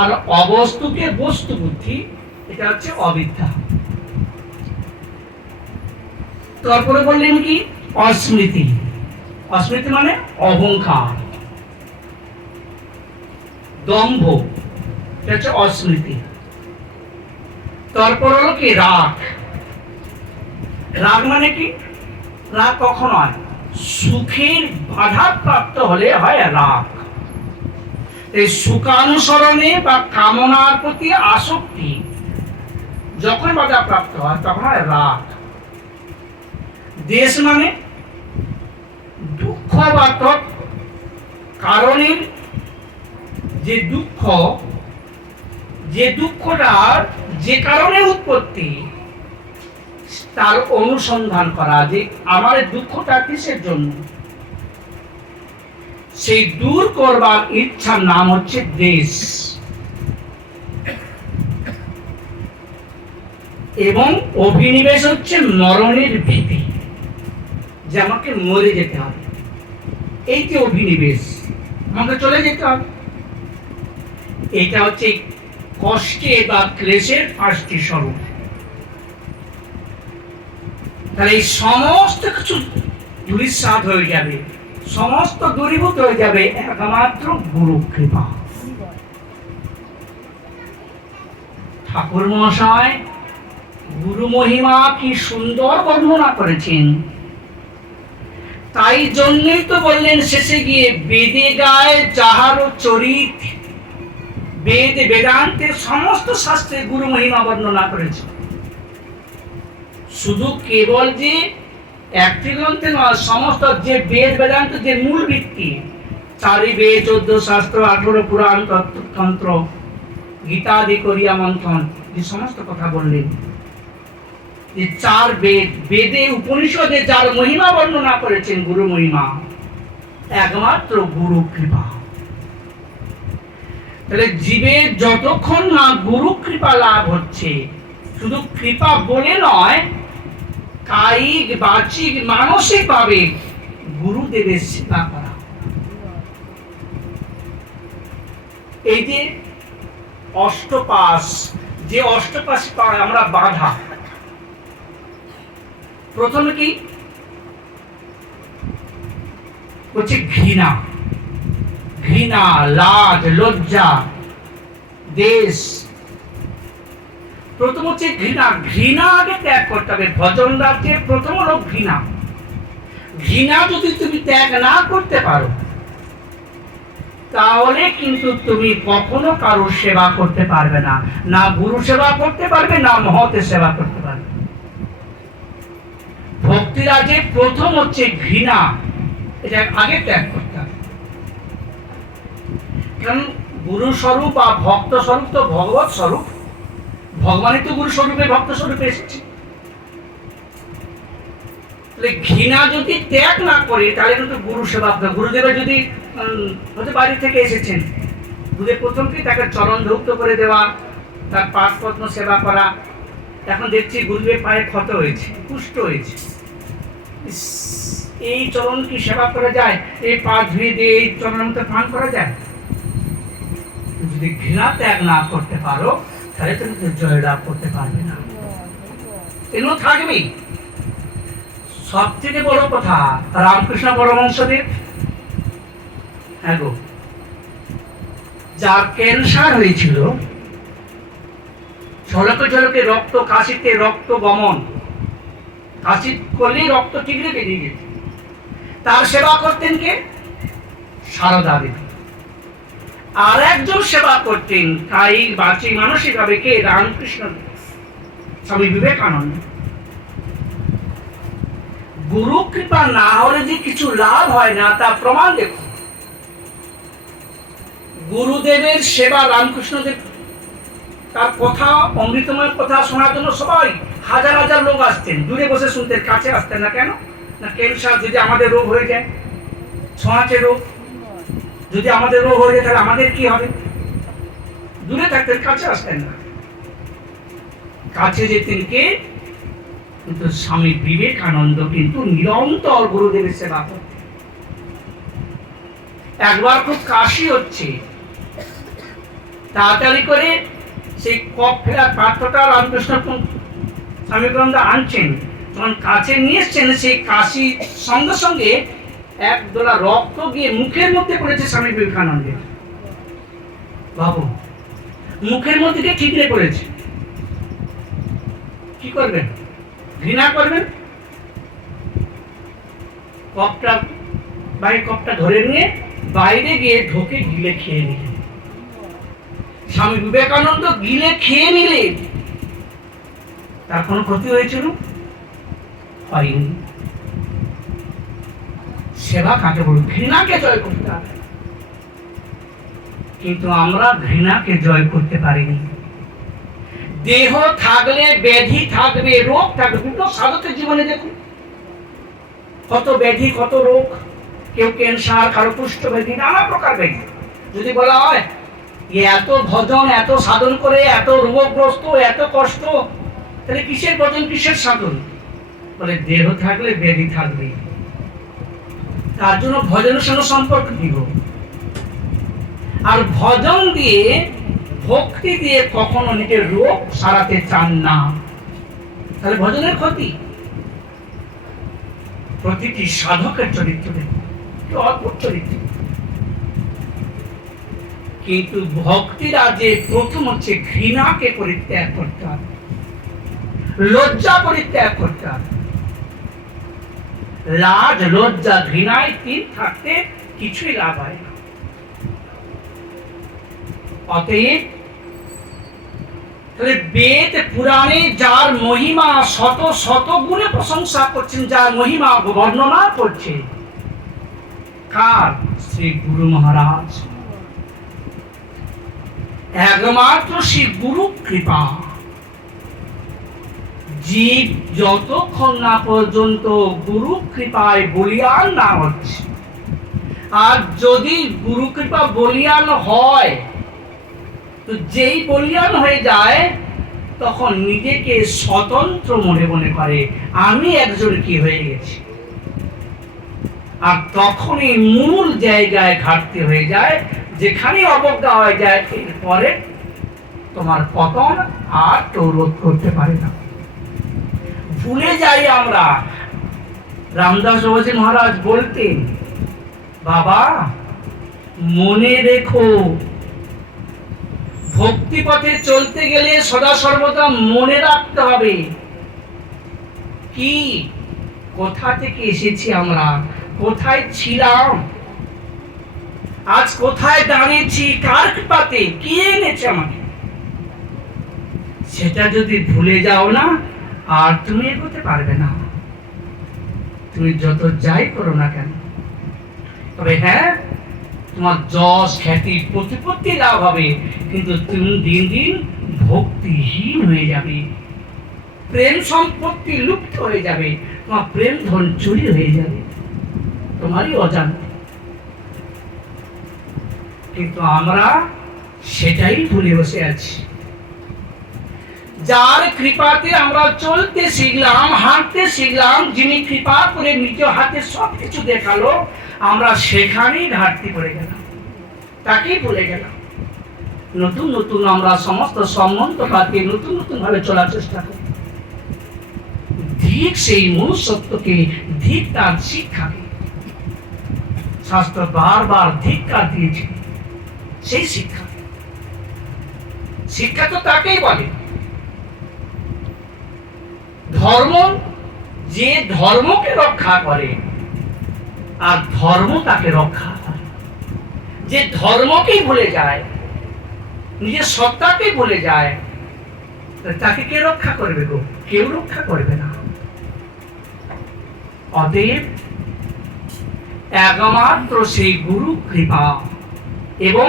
আর অবস্তুকে বস্তু বুদ্ধি, এটা হচ্ছে অবিদ্যা। তারপরে বললেন কি? অস্মৃতি। অস্মৃতি মানে অহংকার, দম্ভ, এটা হচ্ছে অস্মৃতি। তারপর হলো কি? রাগ। রাগ মানে কি? রাগ কখন হয়? সুখের বাধা প্রাপ্ত হলে হয় রাগ। এই সুখানুসরণে বা কামনার প্রতি আসক্তি যখন বাধা প্রাপ্ত হয় তখন হয় রাগ। দেশ মানে দুঃখ বা কারণের যে দুঃখ, যে দুঃখটার যে কারণে উৎপত্তি, তার অনুসন্ধান করা, যে আমার দুঃখটা কিসের জন্য, সেই দূর করবার ইচ্ছার নাম হচ্ছে দেশ। এবং অভিনিবেশ হচ্ছে মরণের ভীতি, যে আমাকে মরে যেতে হবে, এই যে অভিনিবেশ, আমাকে চলে যেতে হবে। এটা হচ্ছে কষ্টে বা ক্লেশের 5টি স্বরূপ। তাহলে এই সমস্ত কিছু ধূলিসাৎ হয়ে যাবে, সমস্ত দূরীভূত হয়ে যাবে একমাত্র গুরু কৃপা। ঠাকুর মহাশয় গুরু মহিমা কি সুন্দর বর্ণনা করেছেন। তাই জন্যই তো বললেন শেষে গিয়ে, বেদে গায় যাহারও চরিত। বেদ, বেদান্তের সমস্ত শাস্ত্রে গুরু মহিমা বর্ণনা করেছে। শুধু কেবল যে একটি গ্রন্থে নয়, সমস্ত যে বেদ বেদান্ত যে মূল ভিত্তি, 4 বেদ, 14 শাস্ত্র, 18 পুরাণ, তন্ত্র, গীতাদি করিয়া মন্থন, যে সমস্ত কথা বললেন, যে 4 বেদ, বেদে উপনিষদে যার মহিমা বর্ণনা করেছেন গুরু মহিমা, একমাত্র গুরু কৃপা। তাহলে জীবের যতক্ষণ না গুরু কৃপা লাভ হচ্ছে, শুধু কৃপা বলে নয়, কায়িক, বাচিক, মানসিক ভাবে গুরুদেবের সেবা করা। এই যে অষ্টপাশ, যে অষ্টপাশ আমরা বাধা, প্রথমে কি হচ্ছে? ঘৃণা, ঘৃণা, লাজ, লজ্জা, দেশ। প্রথম হচ্ছে ঘৃণা। ঘৃণা আগে ত্যাগ করতে হবে। ভজন রাজ্যে প্রথম হলো ঘৃণা। ঘৃণা যদি তুমি ত্যাগ না করতে পারো, তাহলে কিন্তু তুমি কখনো কারো সেবা করতে পারবে না, না গুরু সেবা করতে পারবে, না মহতের সেবা করতে পারবে। ভক্তিরাজে প্রথম হচ্ছে ঘৃণা, এটা আগে ত্যাগ করতে হবে। কারণ গুরু স্বরূপ বা ভক্ত স্বরূপ তো ভগবত স্বরূপ, ভগবানই তো গুরু স্বরূপে ভক্ত স্বরূপে এসেছে। ঘৃণা যদি ত্যাগ না করে তাহলে কিন্তু গুরু সেবা, গুরুদেবের যদি হয়তো বাড়ি থেকে এসেছেন, গুরুদেব প্রথম কি তাকে চরণ ধৌত করে দেওয়া, তার পাঁচ পদ্ম সেবা করা। এখন দেখছি গুরুদেব পায়ে ক্ষত হয়েছে, কুষ্ঠ হয়েছে, এই চরণ কি সেবা করা যায়? এই পা ধুয়ে দিয়ে এই চরণের মধ্যে পান করা যায়? যদি ঘৃণা ত্যাগ না করতে পারো তাহলে তুমি জয় লাভ করতে পারবে না, এমন থাকবেই। সব থেকে বড় কথা, রামকৃষ্ণ পরমহংসদেব, হ্যাঁ গো, যার ক্যান্সার হয়েছিল, ঝলকে ঝলকে রক্ত, কাশিতে রক্ত গমন, কাশি করলেই রক্ত ঠিকরে বেরিয়ে যেত, তার সেবা করতেন কে? সারদা দেবী। আর একজন সেবা করতেন তাই বাঁচি মানসিকভাবে কে? রামকৃষ্ণ, স্বামী বিবেকানন্দ। গুরু কৃপা না হলে যে কিছু লাভ হয় না তা প্রমাণ দেখুন। গুরুদেবের সেবা, রামকৃষ্ণদেব তার কথা, অমৃতময় কথা শোনার জন্য সবাই হাজার হাজার লোক আসতেন, দূরে বসে শুনতেন, কাছে আসতেন না। কেন না? ক্যান্সার যদি আমাদের রোগ হয়ে যায়, ছোঁয়াচে রোগ যদি আমাদের রোগ হয়ে যায় তাহলে আমাদের কি হবে? দূরে থাকতেন, কাছে আসতেন না। কাছে যেতেন কে? কিন্তু স্বামী বিবেকানন্দ কিন্তু নিরন্তর গুরুদেবের সেবা করতেন। একবার খুব কাশি হচ্ছে, তাড়াতাড়ি করে সেই কফ ফেরার পাত্রটা রামকৃষ্ণ স্বামী বিবেকানন্দ আনছেন, যখন কাছে নিয়ে এসছেন, সেই কাশি সঙ্গে সঙ্গে এক দোলা রক্ত গিয়ে মুখের মধ্যে পড়েছে স্বামী বিবেকানন্দের। বাবু, মুখের মধ্যে গিয়ে ঠিকরে পড়েছে, কি করবেন? ঘৃণা করবেন? কপটা কপটা ধরে নিয়ে বাইরে গিয়ে ঢোকে গিলে খেয়ে নিলেন। স্বামী বিবেকানন্দ গিলে খেয়ে নিলেন, তার কোনো ক্ষতি হয়েছিল? হয়নি। সেবা কাকে বলুন? ঘৃণাকে জয় করতে হবে। কিন্তু আমরা ঘৃণাকে জয় করতে পারিনি। দেহ থাকলে ব্যাধি থাকবে, রোগ থাকবে। দুটো সাধকের জীবনে দেখুন, কত ব্যাধি, কত রোগ, কেউ ক্যান্সার, কারো কুষ্ঠ ব্যাধি, নানা প্রকার ব্যাধি। যদি বলা হয় এত ভজন, এত সাধন করে এত রোগগ্রস্ত, এত কষ্ট, তাহলে কিসের ভজন, কিসের সাধন? বলে দেহ থাকলে ব্যাধি থাকবে, তার জন্য ভজনের সঙ্গে সম্পর্ক দিব। আর ভজন দিয়ে, ভক্তি দিয়ে কখনো নিজের রোগ সারাতে চান না, তাহলে ভজনের ক্ষতি। প্রতিটি সাধকের চরিত্র দেখুন, অদ্ভুত চরিত্র। কিন্তু ভক্তিরা যে প্রথম হচ্ছে ঘৃণাকে পরিত্যাগ করতে হবে, লজ্জা পরিত্যাগ করতে হবে। লাজ, লজ্জা, ঘৃণায় তিন থাকতে কিছুই লাভ হয় না। অতএব বেদ পুরাণে যার মহিমা শত শত গুণে প্রশংসা করছেন, যার মহিমা বর্ণনা করছে, কার? শ্রী গুরু মহারাজ। একমাত্র শ্রী গুরু কৃপা। জীব যতক্ষণ না পর্যন্ত গুরু কৃপায় বলিয়ান না হচ্ছে, আর যদি গুরু কৃপা বলিয়ান হয়, তো যেই বলিয়ান হয়ে যায় তখন নিজেকে স্বতন্ত্র মনে করে, আমি একজন কি হয়ে গেছি। আর তখনই মূল জায়গায় ঘাটতি হয়ে যায়, যেখানে অবজ্ঞা হয়ে যায়, এরপরে তোমার পতন আর কেউ রোধ করতে পারে না। ভুলে যাই আমরা। রামদাস বাবাজি মহারাজ বলতেন, বাবা মনে রেখো, ভক্তি পথে চলতে গেলে সদা সর্বদা মনে রাখতে হবে কি, কোথা থেকে এসেছি আমরা, কোথায় ছিলাম, আজ কোথায় দাঁড়িয়েছি, কার কৃপাতে, কে এনেছে আমাকে। সেটা যদি ভুলে যাও না, আর তুমি এগোতে পারবে না। তুমি যত যাই করো না কেন, তবে হ্যাঁ, তোমার যশ খ্যাতি প্রতিপত্তি লাভ হবে, কিন্তু তুমি দিন দিন ভক্তিহীন হয়ে যাবে, প্রেম সম্পত্তি লুপ্ত হয়ে যাবে, তোমার প্রেম ধন চুরি হয়ে যাবে তোমারই অজান্তে। কিন্তু আমরা সেটাই ভুলে বসে আছি। যার কৃপাতে আমরা চলতে শিখলাম, হাঁটতে শিখলাম, যিনি কৃপা করে নিজ হাতে সবকিছু দেখালো, আমরা সেখানেই ঘাটতি পড়ে গেলাম, তাকেই ভুলে গেলাম। নতুন নতুন আমরা সমস্ত সম্বন্ধ পাতে নতুন নতুন ভাবে চলার চেষ্টা করি, ঠিক সেই মনুষ্যত্বকে, ঠিক তার শিক্ষাকে শাস্ত্র বারবার ধিক্কার দিয়েছে। সেই শিক্ষা, শিক্ষা তো তাকেই বলে। ধর্ম, যে ধর্মকে রক্ষা করে আর ধর্ম তাকে রক্ষা করে। যে ধর্মকেই ভুলে যায়, নিজের সত্তাকে ভুলে যায়, তাকে কে রক্ষা করবে গো? কেউ রক্ষা করবে না। অতএব একমাত্র সেই গুরু কৃপা, এবং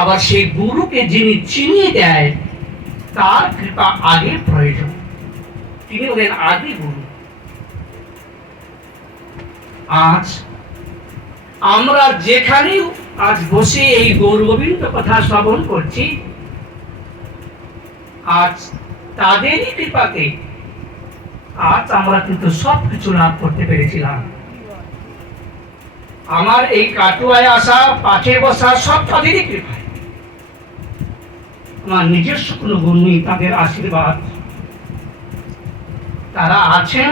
আবার সেই গুরুকে যিনি চিনিয়ে দেয়, তার কৃপা আগে প্রয়োজন। তিনি হলেন আদি গুরু। আজ আমরা যেখানে আজ বসে এই গৌরগোবিন্দ কথা শ্রবণ করছি, আজ তাদেরই কৃপাতে আজ আমরা কিন্তু সবকিছু লাভ করতে পেরেছিলাম। আমার এই কাটুয়ায় আসা, পাঠে বসা, সব তাদেরই কৃপায়। আমার নিজস্ব কোনো গুণ নেই, তাদের আশীর্বাদ। তারা আছেন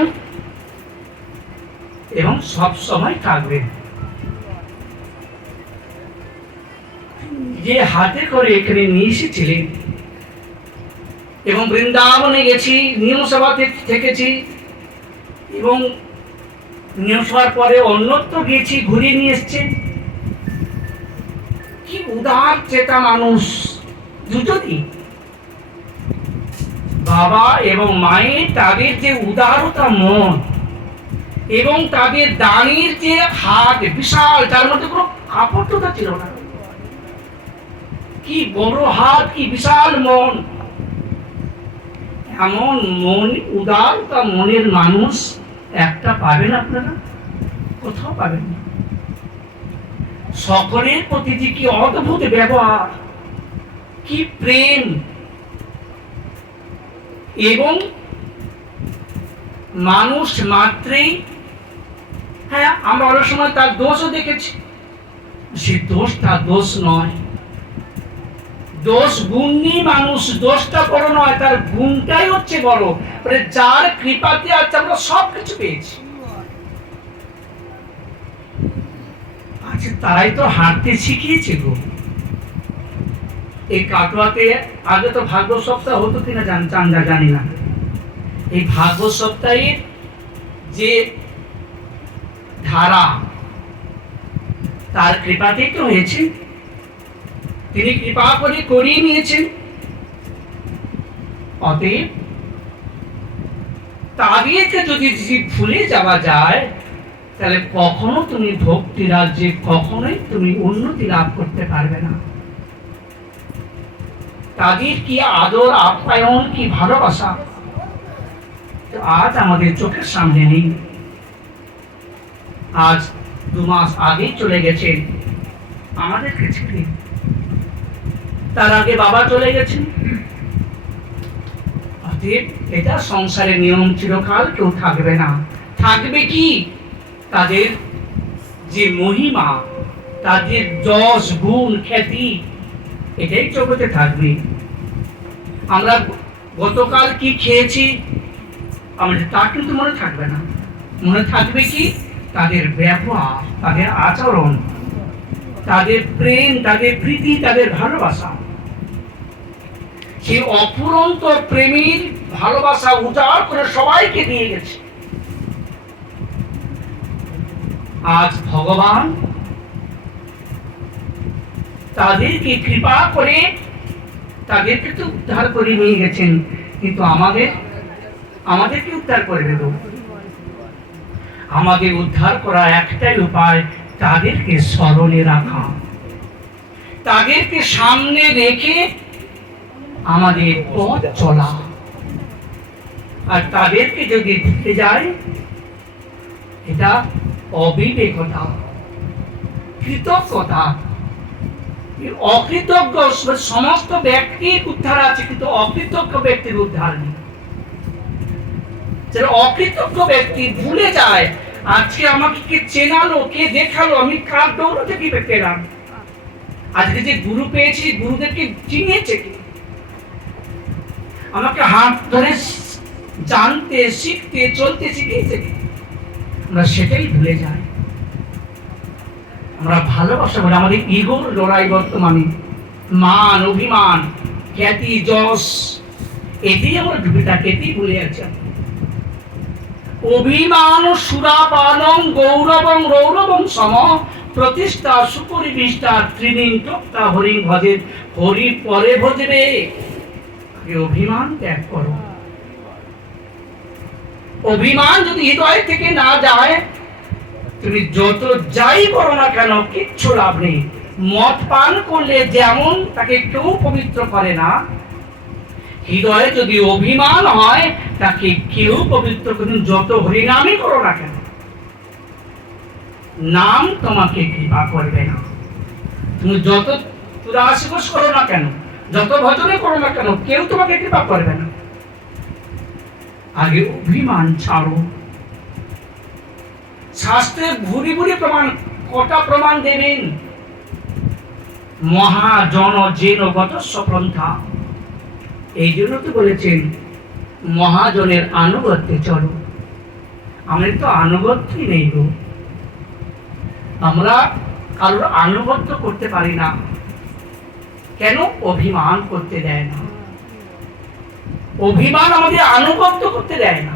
এবং সব সময় থাকবেন। যে হাতে করে এখানে নিয়ে এসেছিলেন, এবং বৃন্দাবনে গেছি, নিয়ম সভাতে থেকেছি, এবং নিয়ম সভার পরে অন্যত্র গেছি, ঘুরিয়ে নিয়ে এসছেন। কি উদার চেতা মানুষ দুজনই, বাবা এবং মায়ের, তাদের যে উদারতা মন এবং তাদের দানের যে হাত বিশাল, তার মধ্যে কোনো কাপড়টা ছিল না। কি বড় হাত, কি বিশাল মন। এমন মন, উদারতা মনের মানুষ একটা পাবেন আপনারা? কোথাও পাবেন না। সকলের প্রতি যে কি অদ্ভুত ব্যবহার, কি প্রেম, এবং মানুষ মাত্রেই, হ্যাঁ আমরা অনেক সময় তার দোষও দেখেছি, সে দোষ তার দোষ নয়। দোষ গুণ নিয়ে মানুষ, দোষটা বড় নয়, তার গুণটাই হচ্ছে বড়। যার কৃপাতে আজ আমরা সবকিছু পেয়েছি। আচ্ছা, তারাই তো হাঁটতে শিখিয়েছে গো। এই কাটোয়াতে আগে তো ভাগবত সপ্তাহ হতো কিনা জানি না। এই ভাগবত সপ্তাহের যে ধারা, তার কৃপাতেই তো হয়েছে। তিনি কৃপা করে করিয়ে নিয়েছেন। অতএব তাদেরকে যদি ভুলে যাওয়া যায়, তাহলে কখনো তুমি ভক্তি রাজ্যে কখনোই তুমি উন্নতি লাভ করতে পারবে না। তাদের কি আদর আপ্যায়ন, কি ভালোবাসা আজ আমাদের চোখের সামনে নেই। আজ 2 মাস আগে চলে গেছেন আমাদেরকে ছেড়ে, তার আগে বাবা চলে গেছেন। অতএব এটা সংসারের নিয়ম, চিরকাল কেউ থাকবে না। থাকবে কি? তাদের যে মহিমা, তাদের যশ গুণ খ্যাতি, এটাই জগতে থাকবে। আমরা গতকাল কি খেয়েছি আমাদের তা কিন্তু মনে থাকবে না। মনে থাকবে কি? তাদের ব্যবহার, তাদের আচরণ, তাদের প্রেম, তাদের প্রীতি, তাদের ভালোবাসা। সেই অফুরন্ত প্রেমের ভালোবাসা উজাড় করে সবাইকে দিয়ে গেছে। আজ ভগবান তাদেরকে কৃপা করে তাদেরকে তো উদ্ধার করে নিয়ে গেছেন, কিন্তু আমাদেরকে উদ্ধার করে দেব। আমাদের উদ্ধার করার একটাই উপায়, তাদেরকে স্মরণে রাখা, তাদেরকে সামনে রেখে আমাদের পথ চলা। আর তাদেরকে যদি ভুলে যায়, এটা অবিবেকতা, কৃতজ্ঞতা। অকৃতজ্ঞ সমস্ত ব্যক্তির উদ্ধার আছে, কিন্তু অকৃতজ্ঞ ব্যক্তির উদ্ধার নেই। অকৃতজ্ঞ ব্যক্তি ভুলে যায়, আজকে আমাকে কে চেনালো, কে দেখালো, আমি কার দৌলতে কি পেলাম। আজকে যে গুরু পেয়েছি, গুরুদেরকে চিনিয়েছে কি, আমাকে হাত ধরে জানতে, শিখতে, চলতে শিখিয়েছে কি, আমরা সেটাই ভুলে যাই। আমরা ভালোবাসা বলে আমাদের ইগোর লড়াই বর্তমানে, মান, অভিমান, খ্যাতি, যশ, এতেই আমরা ডুবে থাকি, এতেই ভুলে যাচ্ছি। অভিমান সুরাপানং গৌরবং রৌরবং সম প্রতিষ্ঠা সুপরিবিষ্টা ত্রিদিন টক্তা হরিং ভজে, হরি পরে ভজবে। অভিমান ত্যাগ করো। অভিমান যদি হৃদয় থেকে না যায়, তুমি যত যাই করো না কেন, কিচ্ছু লাভ নেই। মদ পান করলে যেমন তাকে কেউ পবিত্র করে না, হৃদয়ে যদি অভিমান হয়, তাকে কেউ পবিত্র করে। যত হরিনামই করো না কেন, নাম তোমাকে কৃপা করবে না। তুমি যত তুলাসী ঘোষ করো না কেন, যত ভজনে করো না কেন, কেউ তোমাকে কৃপা করবে না। আগে অভিমান ছাড়ো। শাস্ত্রে ভুরি ভুরি প্রমাণ, কটা প্রমাণ দেবেন? মহাজন জেন গতস্ব পন্থা। এই জন্য তো বলেছেন মহাজনের আনুগত্যে চলো। আমাদের তো আনুগত্যই নেই গো, আমরা কারোর আনুগত্য করতে পারি না। কেন? অভিমান করতে দেয় না। অভিমান আমাদের আনুগত্য করতে দেয় না।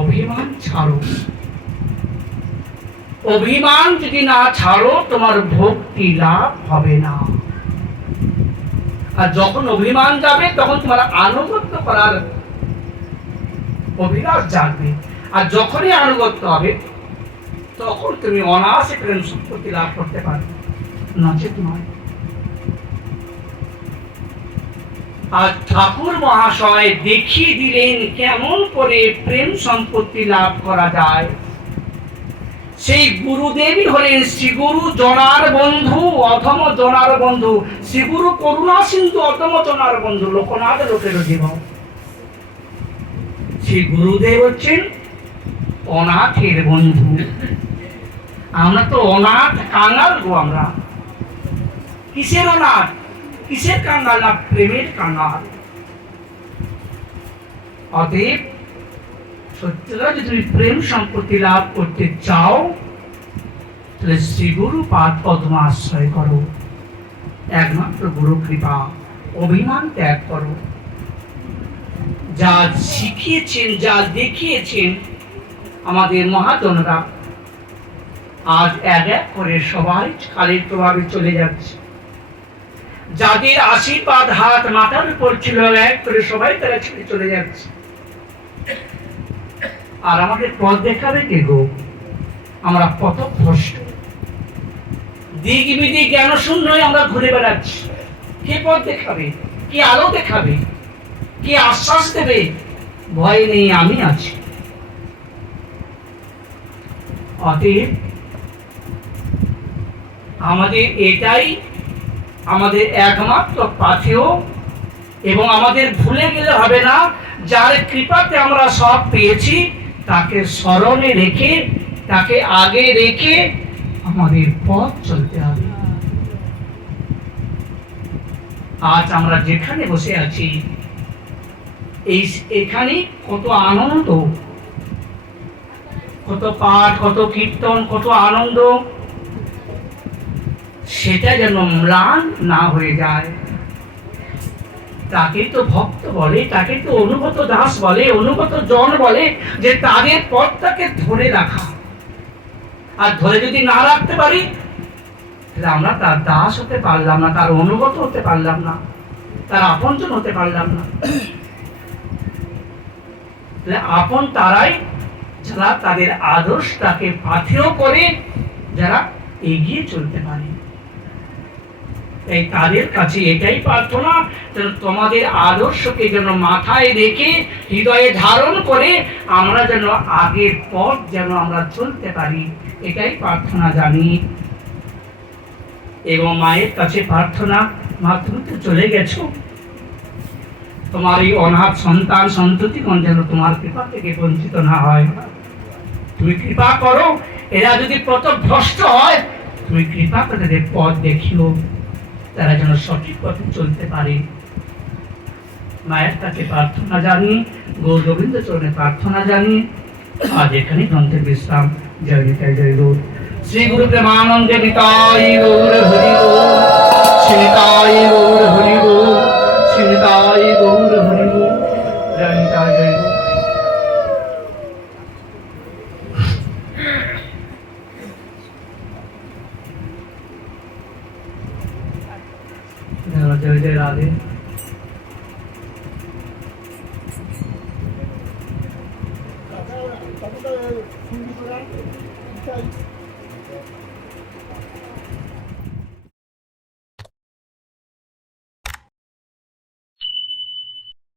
অভিমান ছাড়ো। অভিমান যদি না ছাড়ো, তোমার ভক্তি লাভ হবে না। আর যখন অভিমান যাবে, তখন তোমার আনুগত্য করার অভিলাষ জাগবে। আর যখনই আনুগত্য হবে, তখন তুমি অনায়াসে প্রেম সম্পত্তি লাভ করতে পারবে, নচেত নয়। আর ঠাকুর মহাশয় দেখিয়ে দিলেন কেমন করে প্রেম সম্পত্তি লাভ করা যায়। সেই গুরুদেবই হলেন শ্রীগুরু জনার বন্ধু, অধম জনার বন্ধু। শ্রীগুরু করুণা সিন্ধু, অধম জনার বন্ধু, লোকনাথ লোকের জীবন। শ্রী গুরুদেব হচ্ছেন অনাথের বন্ধু। আমরা তো অনাথ, কাঙাল গো। আমরা কিসের অনাথ, কিসের কাঙাল? না প্রেমের কাঙাল। অতএব সত্যিকার যদি তুমি প্রেম সম্পত্তি লাভ করতে চাও, তাহলে শ্রী গুরু পাদ পদ্ম আশ্রয় করো। একমাত্র গুরু কৃপা। অভিমান ত্যাগ করো। যা শিখিয়েছেন, যা দেখিয়েছেন আমাদের মহাজনরা, আজ এক এক করে সবাই কালের প্রভাবে চলে যাচ্ছে। যাদের আশীর্বাদ হাত মাথার উপর ছিল, এক করে সবাই তারা ছেড়ে চলে যাচ্ছে। আর আমাদের পথ দেখাবে কে গো? আমরা পথভ্রষ্ট, দিক বিদিক জ্ঞান শূন্য আমরা ঘুরে বেড়াচ্ছি। কে পথ দেখাবে? কে আলো দেখাবে? কে আশ্বাস দেবে? ভয় নেই, আমি আছি। অতএব আমাদের এটাই আমাদের একমাত্র পাথেয়। এবং আমাদের ভুলে গেলে হবে না, যার কৃপাতে আমরা সব পেয়েছি, তাকে স্মরণে রেখে, তাকে আগে রেখে আমাদের পথ চলতে হবে। আজ আমরা যেখানে বসে আছি, এখানে কত আনন্দ, কত পাঠ, কত কীর্তন, কত আনন্দ, সেটা যেন ম্লান না হয়ে যায়। তাকে তো ভক্ত বলে, তাকে তো অনুগত দাস বলে, অনুগত জন বলে, যে তাদের পথটাকে ধরে রাখা। আর ধরে যদি না রাখতে পারি, তাহলে আমরা তার দাস হতে পারলাম না, তার অনুগত হতে পারলাম না, তার আপনজন হতে পারলাম না। আপন তারাই যারা তাদের আদর্শটাকে পাথেয় করে যারা এগিয়ে চলতে পারে। তাই তাদের কাছে এটাই প্রার্থনা, যেন তোমাদের আদর্শকে যেন মাথায় রেখে হৃদয়ে ধারণ করে আমরা যেন আগের পথ যেন আমরা চলতে পারি, এটাই প্রার্থনা জানি। এবং মায়ের কাছে প্রার্থনা, মা তুমি তো চলে গেছো, তোমার এই অনাথ সন্তান সন্ততিগণ যেন তোমার কৃপা থেকে বঞ্চিত না হয়। তুমি কৃপা করো, এরা যদি পথভ্রষ্ট হয় তুমি কৃপা করে তাদের পথ দেখিও, তারা যেন সঠিক পথে চলতে পারে। মায়ের কাছে প্রার্থনা জানি, গৌর গোবিন্দ চরণে প্রার্থনা জানি। আজ এখানে গ্রন্থের বিশ্রাম। জয় নিতাই জয় গৌর। শ্রী গুরু প্রেমানন্দে নিতাই গৌর হরি গৌর, শ্রী নিতাই গৌর হরি গৌর, শ্রী নিতাই গৌর হরি গৌর। জয় নিতাই জয় গৌর। জয় জয় রাধে। Thank you.